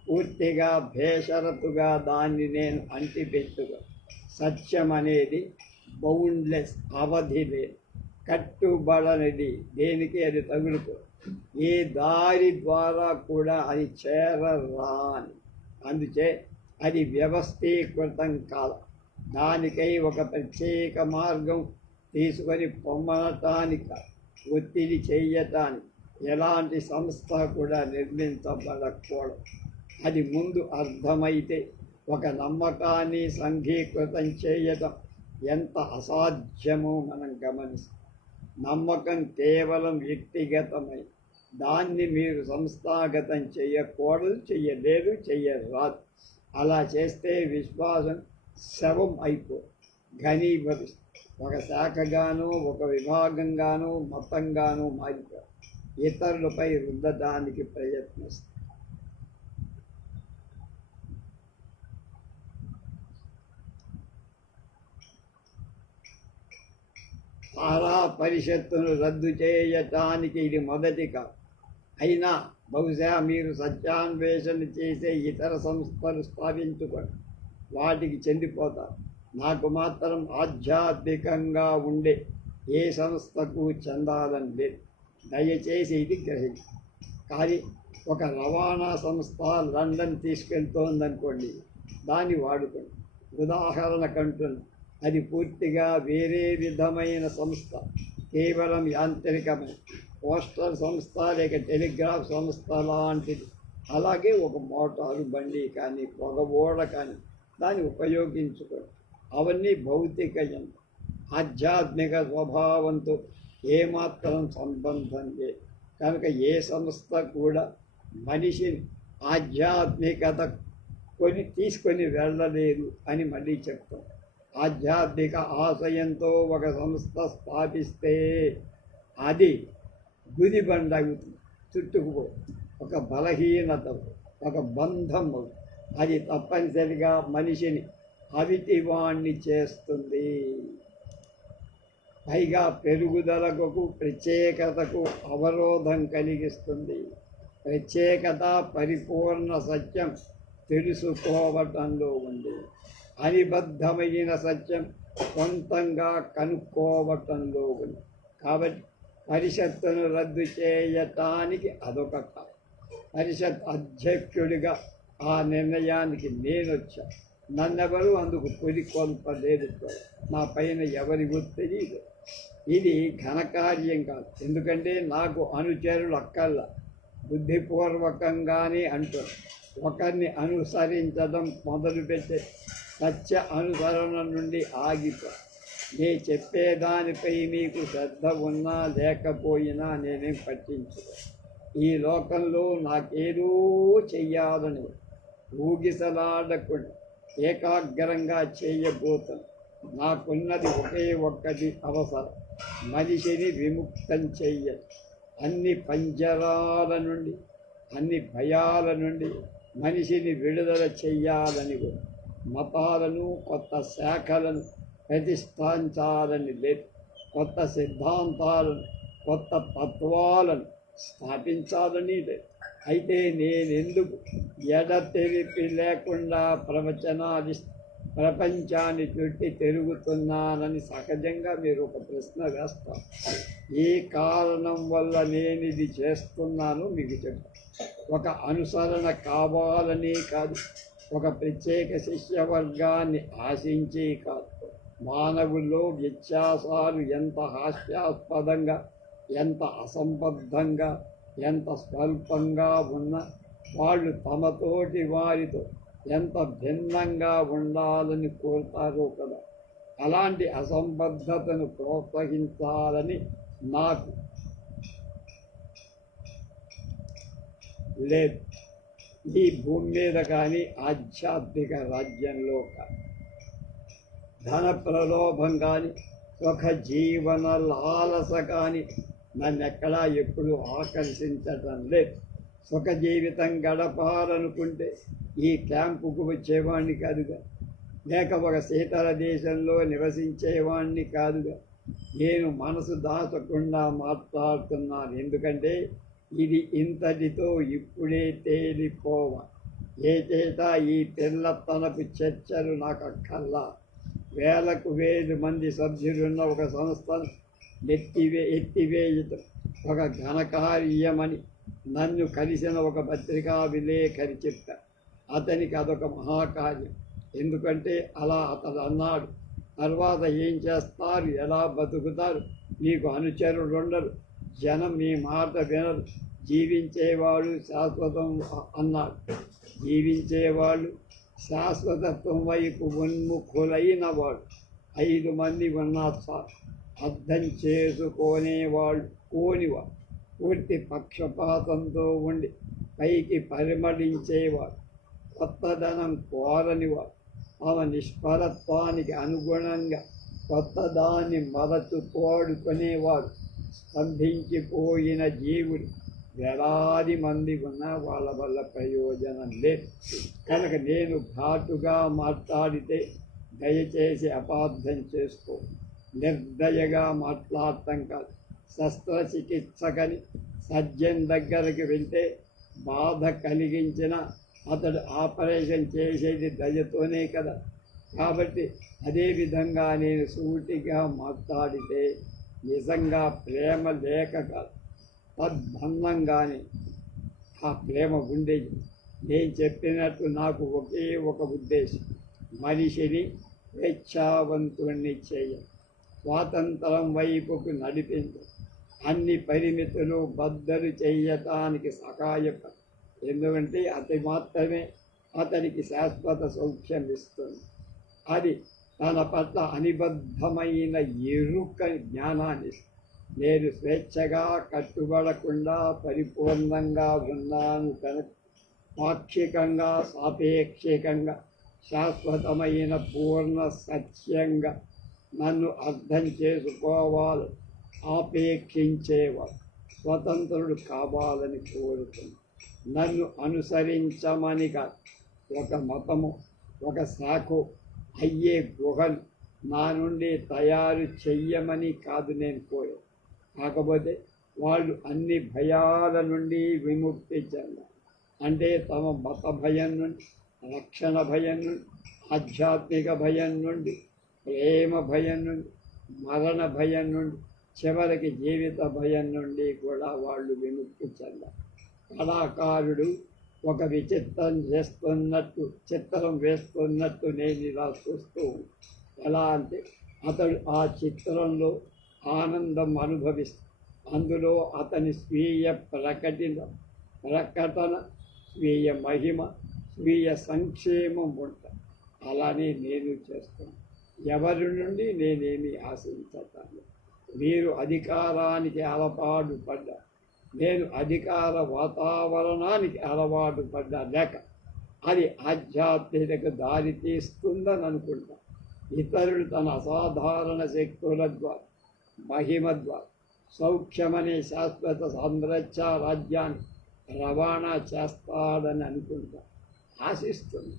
పూర్తిగా బేషరతుగా దాన్ని నేను అంటిపెట్టుగా. సత్యం అనేది బౌండ్లెస్, అవధి లేదు, కట్టుబడనిది, దేనికి అది తగులుకో. ఏ దారి ద్వారా కూడా అది చేరరాని. అందుచే అది వ్యవస్థీకృతం కాదు. దానికై ఒక ప్రత్యేక మార్గం తీసుకొని పొమ్మనటానికి, ఒత్తిడి చేయటానికి ఎలాంటి సంస్థ కూడా నిర్మించబడకూడదు. అది ముందు అర్థమైతే ఒక నమ్మకాన్ని సంఘీకృతం చేయటం ఎంత అసాధ్యమో మనం గమనిస్తాం. నమ్మకం కేవలం వ్యక్తిగతమై, దాన్ని మీరు సంస్థాగతం చేయకూడదు, చెయ్యలేదు, చెయ్యరాదు. అలా చేస్తే విశ్వాసం శవం ఘనీభవిస్తుంది. ఒక శాఖగాను, ఒక విభాగంగాను, మతంగాను మారిపోయి ఇతరులపై రుద్దడానికి ప్రయత్నిస్తుంది. తారా పరిషత్తును రద్దు చేయటానికి ఇది మొదటి కాదు. అయినా బహుశా మీరు సత్యాన్వేషణ చేసే ఇతర సంస్థలు స్థాపించుకొని వాటికి చెందిపోతారు. నాకు మాత్రం ఆధ్యాత్మికంగా ఉండే ఏ సంస్థకు చెందాలని లేదు. దయచేసి ఇది గ్రహించి. కానీ ఒక రవాణా సంస్థ లండన్ తీసుకెళ్తోందనుకోండి, దాన్ని వాడుకోండి. ఉదాహరణకంటున్నా, అది పూర్తిగా వేరే విధమైన సంస్థ, కేవలం యాంత్రికమైన పోస్టల్ సంస్థ లేక టెలిగ్రాఫ్ సంస్థ లాంటిది. అలాగే ఒక మోటారు బండి కానీ, పొగబోడ కానీ దాన్ని ఉపయోగించుకోండి. అవన్నీ భౌతిక యంత్రం, ఆధ్యాత్మిక స్వభావంతో ఏమాత్రం సంబంధం లేదు. కనుక ఏ సంస్థ కూడా మనిషిని ఆధ్యాత్మికత తీసుకొని వెళ్ళలేదు అని మళ్ళీ చెప్తాం. ఆధ్యాత్మిక ఆశయంతో ఒక సంస్థ స్థాపిస్తే అది గుదిబండ అవుతుంది, చుట్టుకుపో, ఒక బలహీనత, ఒక బంధం. అది తప్పనిసరిగా మనిషిని అవిటివాణ్ణి చేస్తుంది. పైగా పెరుగుదలకు ప్రత్యేకతకు అవరోధం కలిగిస్తుంది. ప్రత్యేకత పరిపూర్ణ సత్యం తెలుసుకోవటంలో ఉంది. అనిబద్ధమైన సత్యం సొంతంగా కనుక్కోవటంలో ఉంది. కాబట్టి పరిషత్తును రద్దు చేయటానికి అదొక కారణం. పరిషత్ అధ్యక్షుడిగా ఆ నిర్ణయానికి నేనొచ్చా. నన్నెవరు అందుకు పురికొల్పలేదు. నా పైన ఎవరి ఒత్తిడి లేదు. ఇది ఘనకార్యం కాదు. ఎందుకంటే నాకు అనుచరులు అక్కర్లా. బుద్ధిపూర్వకంగానే అంటారు. ఒకరిని అనుసరించడం మొదలుపెట్టే సత్య అనుసరణ నుండి ఆగిపో. నే చెప్పేదానిపై మీకు శ్రద్ధ ఉన్నా లేకపోయినా నేనేం పట్టించుకో. ఈ లోకంలో నాకేదో చెయ్యాలని ఊగిసలాడకుండా ఏకాగ్రంగా చేయబోతాను. నాకున్నది ఒకే ఒక్కటి అవసరం. మనిషిని విముక్తం చెయ్యాలి. అన్ని పంజరాల నుండి, అన్ని భయాల నుండి మనిషిని విడుదల చెయ్యాలని. మతాలను, కొత్త శాఖలను ప్రతిష్ఠించాలని లేదు. కొత్త సిద్ధాంతాలను, కొత్త తత్వాలను స్థాపించాలని లేదు. అయితే నేనెందుకు ఎడతెరిపి లేకుండా ప్రపంచాన్ని చుట్టి తిరుగుతున్నానని సహజంగా మీరు ఒక ప్రశ్న వేస్తారు. ఏ కారణం వల్ల నేను ఇది చేస్తున్నానో మీకు చెప్తాను. ఒక అనుసరణ కావాలని కాదు, ఒక ప్రత్యేక శిష్యవర్గాన్ని ఆశించి కాదు. మానవుల్లో వ్యత్యాసాలు ఎంత హాస్యాస్పదంగా, ఎంత అసంబద్ధంగా, ఎంత స్వల్పంగా ఉన్నా వాళ్ళు తమతోటి వారితో ఎంత భిన్నంగా ఉండాలని కోరుతారో కదా. అలాంటి అసంబద్ధతను ప్రోత్సహించాలని నాకు లేదు. ఈ భూమి మీద కానీ, ఆధ్యాత్మిక రాజ్యంలో కానీ ధన ప్రలోభం కానీ, సుఖ జీవన లాలస కానీ నన్నెక్కడా ఎప్పుడు ఆకర్షించటం లేదు. సుఖ జీవితం గడపాలనుకుంటే ఈ క్యాంపుకు వచ్చేవాడిని కాదుగా, లేక ఒక శీతల దేశంలో నివసించేవాడిని కాదుగా. నేను మనసు దాచకుండా మాట్లాడుతున్నాను. ఎందుకంటే ఇది ఇంతటితో ఇప్పుడే తేలిపోవ. ఏ చేత ఈ పిల్లతనపు చర్చలు నాకు అక్కర్లా. వేలకు వేలు మంది సభ్యులున్న ఒక సంస్థను ఎత్తివేయటం ఒక ఘనకార్యమని నన్ను కలిసిన ఒక పత్రికా విలేకరి చెప్పారు. అతనికి అదొక మహాకార్యం. ఎందుకంటే అలా అతడు అన్నాడు. తర్వాత ఏం చేస్తారు, ఎలా బతుకుతారు, మీకు అనుచరులు ఉండరు, జనం మీ మాట వినరు, జీవించేవాడు శాశ్వతం అన్నాడు. జీవించేవాళ్ళు శాశ్వతత్వం వైపు ఉన్ముఖులైన వాడు 5 మంది ఉన్నారు సార్. అర్థం చేసుకోనేవాళ్ళు కోనివాడు, పూర్తి పక్షపాతంతో ఉండి పైకి పరిమళించేవాడు, కొత్తదనం కోరనివాడు, తమ నిష్ఫలత్వానికి అనుగుణంగా కొత్తదాన్ని మరచుకోడుకునేవాడు. స్తంభించిపోయిన జీవుడు వేలాది మంది ఉన్న వాళ్ళ వల్ల ప్రయోజనం లేదు. కనుక నేను ఘాటుగా మాట్లాడితే దయచేసి అపార్థం చేసుకో. నిర్దయగా మాట్లాడటం కాదు. శస్త్రచికిత్సకని సర్జన్ దగ్గరికి వెళ్తే బాధ కలిగించిన అతడు ఆపరేషన్ చేసేది దయతోనే కదా. కాబట్టి అదేవిధంగా నేను సూటిగా మాట్లాడితే నిజంగా ప్రేమ లేక కాదు, తద్భన్నంగానే ఆ ప్రేమ ఉండేది. నేను చెప్పినట్టు నాకు ఒకే ఒక ఉద్దేశం, మనిషిని స్వేచ్ఛావంతుణ్ణి చేయ, స్వాతంత్రం వైపుకు నడిపించు, అన్ని పరిమితులు బద్దలు చేయటానికి సహాయపడు. ఎందుకంటే అది మాత్రమే అతనికి శాశ్వత సౌఖ్యం ఇస్తుంది. అది తన పట్ల అనిబద్ధమైన ఎరుక జ్ఞానాన్ని. నేను స్వేచ్ఛగా కట్టుబడకుండా పరిపూర్ణంగా ఉన్నాను కనుక పాక్షికంగా, సాపేక్షికంగా, శాశ్వతమైన పూర్ణ సత్యంగా నన్ను అర్థం చేసుకోవాలి. ఆపేక్షించేవాడు స్వతంత్రుడు కావాలని కోరుతుంది. నన్ను అనుసరించమని కాదు. ఒక మతము, ఒక శాఖ అయ్యే గుహలు నా నుండి తయారు చెయ్యమని కాదు నేను కోరాను. కాకపోతే వాళ్ళు అన్ని భయాల నుండి విముక్తి చెందాలి. అంటే తమ మత భయం నుండి, రక్షణ భయం నుండి, ఆధ్యాత్మిక భయం నుండి, ప్రేమ భయం నుండి, మరణ భయం నుండి, చివరికి జీవిత భయం నుండి కూడా వాళ్ళు విముక్తి చెందాలి. కళాకారుడు ఒక చిత్రం వేస్తున్నట్టు నేను ఇలా చూస్తూ ఎలా అంటే అతడు ఆ చిత్రంలో ఆనందం అనుభవిస్తాడు. అందులో అతని స్వీయ ప్రకటన, స్వీయ మహిమ, స్వీయ సంక్షేమం ఉంటుంది. అలానే నేను చేస్తాను. ఎవరి నుండి నేనేమి ఆశించటాను. మీరు అధికారానికి అలవాటు పడ్డా, నేను అధికార వాతావరణానికి అలవాటు పడ్డా లేక అది ఆధ్యాత్మిక దారి తీస్తుందని అనుకుంటా. ఇతరులు తన అసాధారణ శక్తుల ద్వారా, మహిమ ద్వారా సౌఖ్యమనే శాశ్వత సామ్రాజ్య రాజ్యాన్ని రవాణా చేస్తాడని అనుకుంటా, ఆశిస్తుంది.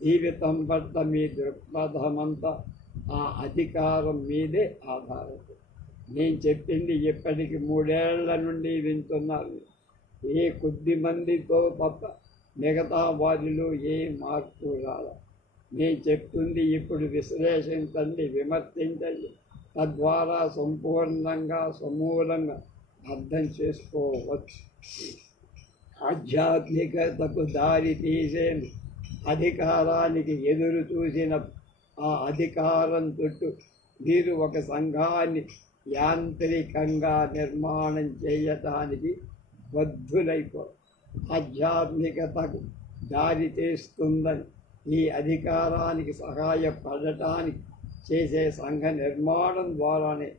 జీవితం పట్ల మీ దృక్పథమంతా ఆ అధికారం మీదే ఆధారపడి. నేను చెప్పింది ఇప్పటికి 3 ఏళ్ల నుండి వింటున్నారు. ఏ కొద్ది మందితో తప్ప మిగతా వారిలో ఏ మార్పు రాదు. నేను చెప్తుంది ఇప్పుడు విశ్లేషించండి, విమర్శించండి. తద్వారా సంపూర్ణంగా సమూలంగా అర్థం చేసుకోవచ్చు. ఆధ్యాత్మికతకు దారి తీసేందు అధికారానికి ఎదురు చూసిన ఆ అధికారం చుట్టూ మీరు ఒక సంఘాన్ని యాంత్రికంగా నిర్మాణం చేయటానికి బద్ధులైపో. ఆధ్యాత్మికతకు దారి తీస్తుందని ఈ అధికారానికి సహాయపడటానికి చేసే సంఘ నిర్మాణం ద్వారానే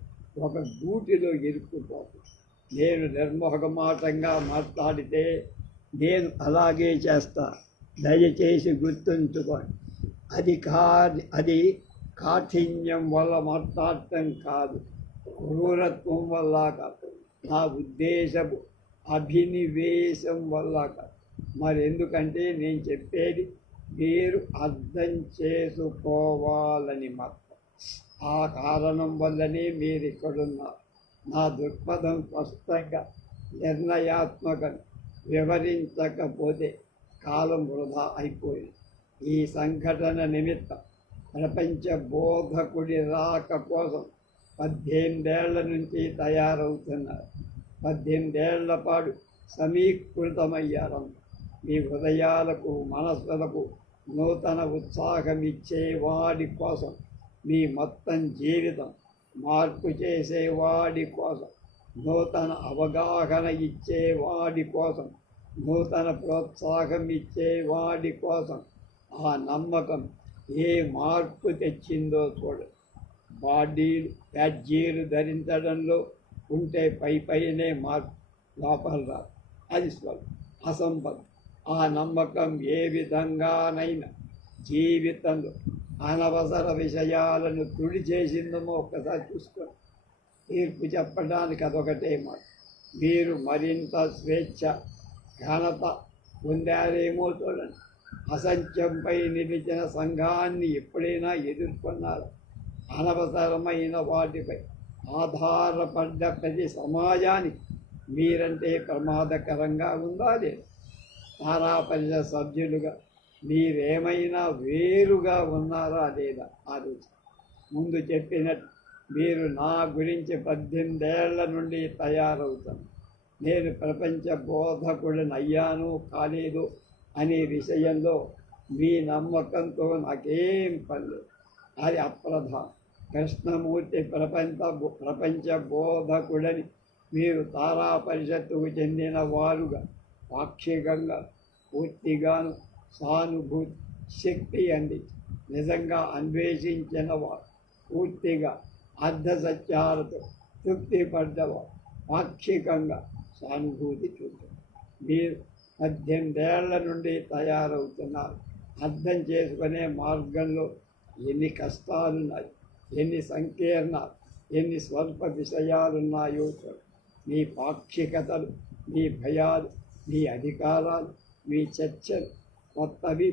ఒక గూటిలో ఇరుక్కుపోతుంది. నేను నిర్మోహమాటంగా మాట్లాడితే నేను అలాగే చేస్తా. దయచేసి గుర్తుంచుకోండి. అది కాఠిన్యం వల్ల మాట్లాడటం కాదు, క్రూరత్వం వల్ల కాదు, నా ఉద్దేశపు అభినివేశం వల్ల కాదు. మరెందుకంటే నేను చెప్పేది మీరు అర్థం చేసుకోవాలని మాత్రం. ఆ కారణం వల్లనే మీరు ఇక్కడున్నారు. నా దృక్పథం స్పష్టంగా నిర్ణయాత్మకంగా వివరించకపోతే కాలం వృధా అయిపోయింది. ఈ సంఘటన నిమిత్తం ప్రపంచ బోధకుడి రాక కోసం 18 ఏళ్ల నుంచి తయారవుతున్నారు. 18 ఏళ్ల పాటు సమీకృతమయ్యారు. మీ హృదయాలకు, మనస్సులకు నూతన ఉత్సాహం ఇచ్చేవాడి కోసం, మీ మొత్తం జీవితం మార్పు చేసేవాడి కోసం, నూతన అవగాహన ఇచ్చేవాడి కోసం, నూతన ప్రోత్సాహం ఇచ్చేవాడి కోసం. ఆ నమ్మకం ఏ మార్పు తెచ్చిందో చూడండి. బ్యాడ్జీలు ధరించడంలో ఉంటే పైనే మార్పు, లోపల రాదు. అది అసంబద్ధం. ఆ నమ్మకం ఏ విధంగానైనా జీవితంలో అనవసర విషయాలను తుడి చేసిందేమో ఒక్కసారి చూసుకోండి. తీర్పు చెప్పడానికి అదొకటే మాట. మీరు మరింత స్వేచ్ఛ, ఘనత పొందారేమో చూడండి. అసత్యంపై నిలిచిన సంఘాన్ని ఎప్పుడైనా ఎదుర్కొన్నారు? అనవసరమైన వాటిపై ఆధారపడ్డ ప్రతి సమాజానికి మీరంటే ప్రమాదకరంగా ఉందా లేదా? తారాపల్లి సభ్యులుగా మీరేమైనా వేరుగా ఉన్నారా లేదా ఆలోచన. ముందు చెప్పినట్టు మీరు నా గురించి 18 ఏళ్ల నుండి తయారవుతాను. నేను ప్రపంచ బోధకుడిని అయ్యాను కాలేదు అనే విషయంలో మీ నమ్మకంతో నాకేం పర్లేదు. అది అప్రధానం. కృష్ణమూర్తి ప్రపంచ బోధకుడని మీరు తారా పరిషత్తుకు చెందిన వారుగా పాక్షికంగా పూర్తిగాను సానుభూతి శక్తి అందించి నిజంగా అన్వేషించిన వారు, పూర్తిగా అర్ధసత్యాలతో తృప్తి పడ్డవారు పాక్షికంగా సానుభూతి చూపారు. మీరు 18 ఏళ్ల నుండి తయారవుతున్నారు. అర్థం చేసుకునే మార్గంలో ఎన్ని కష్టాలున్నాయి, ఎన్ని సంకీర్ణాలు, ఎన్ని స్వల్ప విషయాలున్నాయో చూడండి. మీ పాక్షికతలు, మీ భయాలు, మీ అధికారాలు, మీ చర్చలు కొత్తవి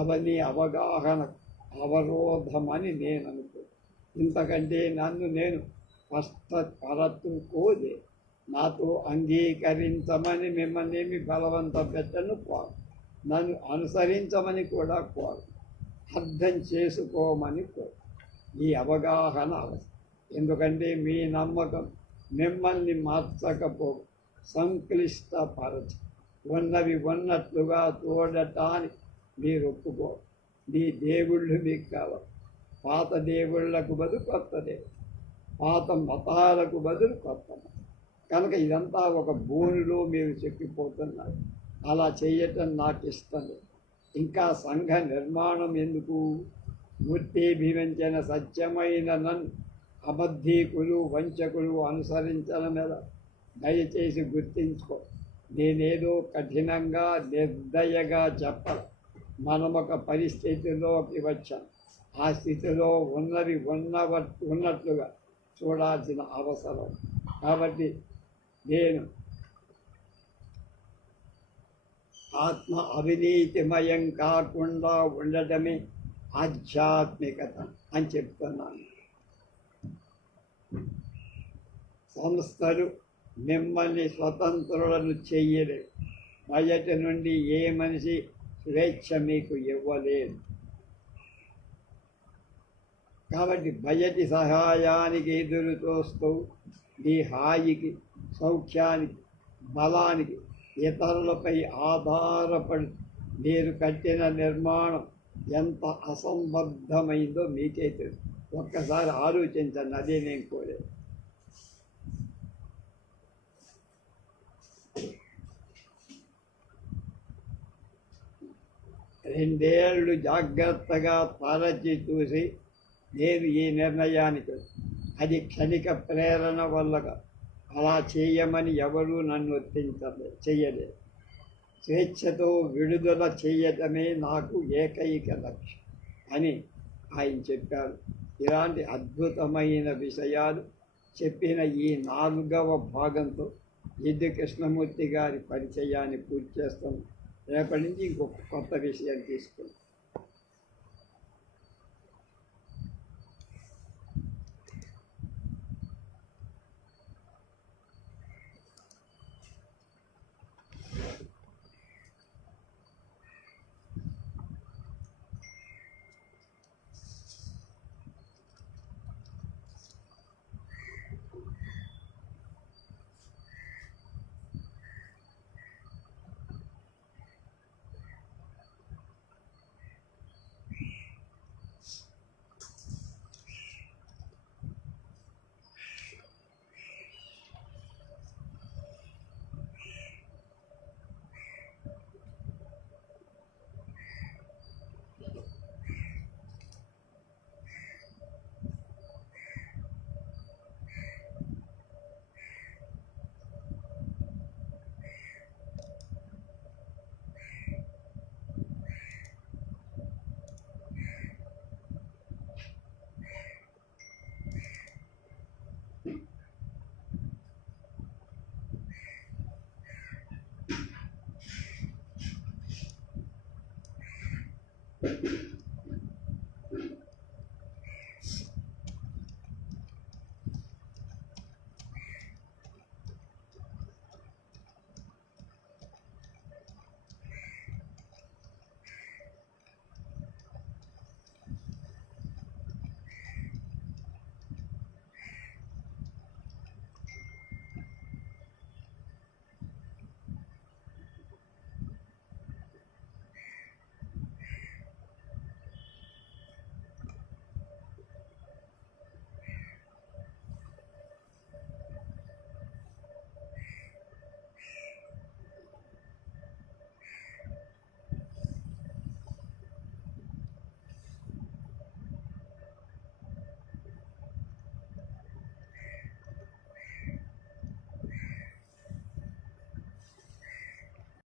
అవన్నీ అవగాహనకు అవరోధమని నేను అనుకో. ఇంతకంటే నన్ను నేను కష్టపరచుకోలే. నాతో అంగీకరించమని మిమ్మల్ని బలవంత పెట్టను కోరు. నన్ను అనుసరించమని కూడా కోరు. అర్థం చేసుకోమని కోరు. ఈ అవగాహన అవసరం. ఎందుకంటే మీ నమ్మకం మిమ్మల్ని మార్చకపో, సంక్లిష్టపరచు. ఉన్నవి ఉన్నట్లుగా చూడటానికి మీరు ఒప్పుకో. మీ దేవుళ్ళు మీకు కావాలి. పాత దేవుళ్లకు బదులు కొత్త దేవుడు, పాత మతాలకు బదులు కొత్త మతం. కనుక ఇదంతా ఒక భూమిలో మీరు చెక్కిపోతున్నారు. అలా చేయటం నాకు ఇష్టం లేదు. ఇంకా సంఘ నిర్మాణం ఎందుకు? మూర్తీభివంచన సత్యమైన నన్ను అబద్ధీకులు వంచకులు అనుసరించడం మీద దయచేసి గుర్తించుకో. నేనేదో కఠినంగా నిర్దయగా చెప్పాలి. మనం ఒక పరిస్థితిలోకి వచ్చాం. ఆ స్థితిలో ఉన్నవి ఉన్నట్లుగా చూడాల్సిన అవసరం. కాబట్టి నేను ఆత్మ అవినీతిమయం కాకుండా ఉండటమే ఆధ్యాత్మికత అని చెప్తున్నాను. సంస్థలు మిమ్మల్ని స్వతంత్రులను చెయ్యలేవు. బయట నుండి ఏ మనిషి స్వేచ్ఛ మీకు ఇవ్వలేదు. కాబట్టి బయటి సహాయానికి ఎదురు చూస్తూ మీ హాయికి, సౌఖ్యానికి, బలానికి ఇతరులపై ఆధారపడి మీరు కట్టిన నిర్మాణం ఎంత అసంబద్ధమైందో మీకే తెలుసు. ఒక్కసారి ఆలోచించండి. అదే నేను కోరేది. 2 ఏళ్ళు జాగ్రత్తగా తరచి చూసి నేను ఈ నిర్ణయానికి, అది క్షణిక ప్రేరణ వల్ల అలా చేయమని ఎవరూ నన్ను చెయ్యలేదు. స్వేచ్ఛతో విడుదల చేయటమే నాకు ఏకైక లక్ష్యం అని ఆయన చెప్పారు. ఇలాంటి అద్భుతమైన విషయాలు చెప్పిన ఈ 4వ భాగంతో జిడ్డు కృష్ణమూర్తి గారి పరిచయాన్ని పూర్తి చేస్తాం. రేపటి నుంచి ఇంకొక కొత్త విషయం తీసుకుంటాం.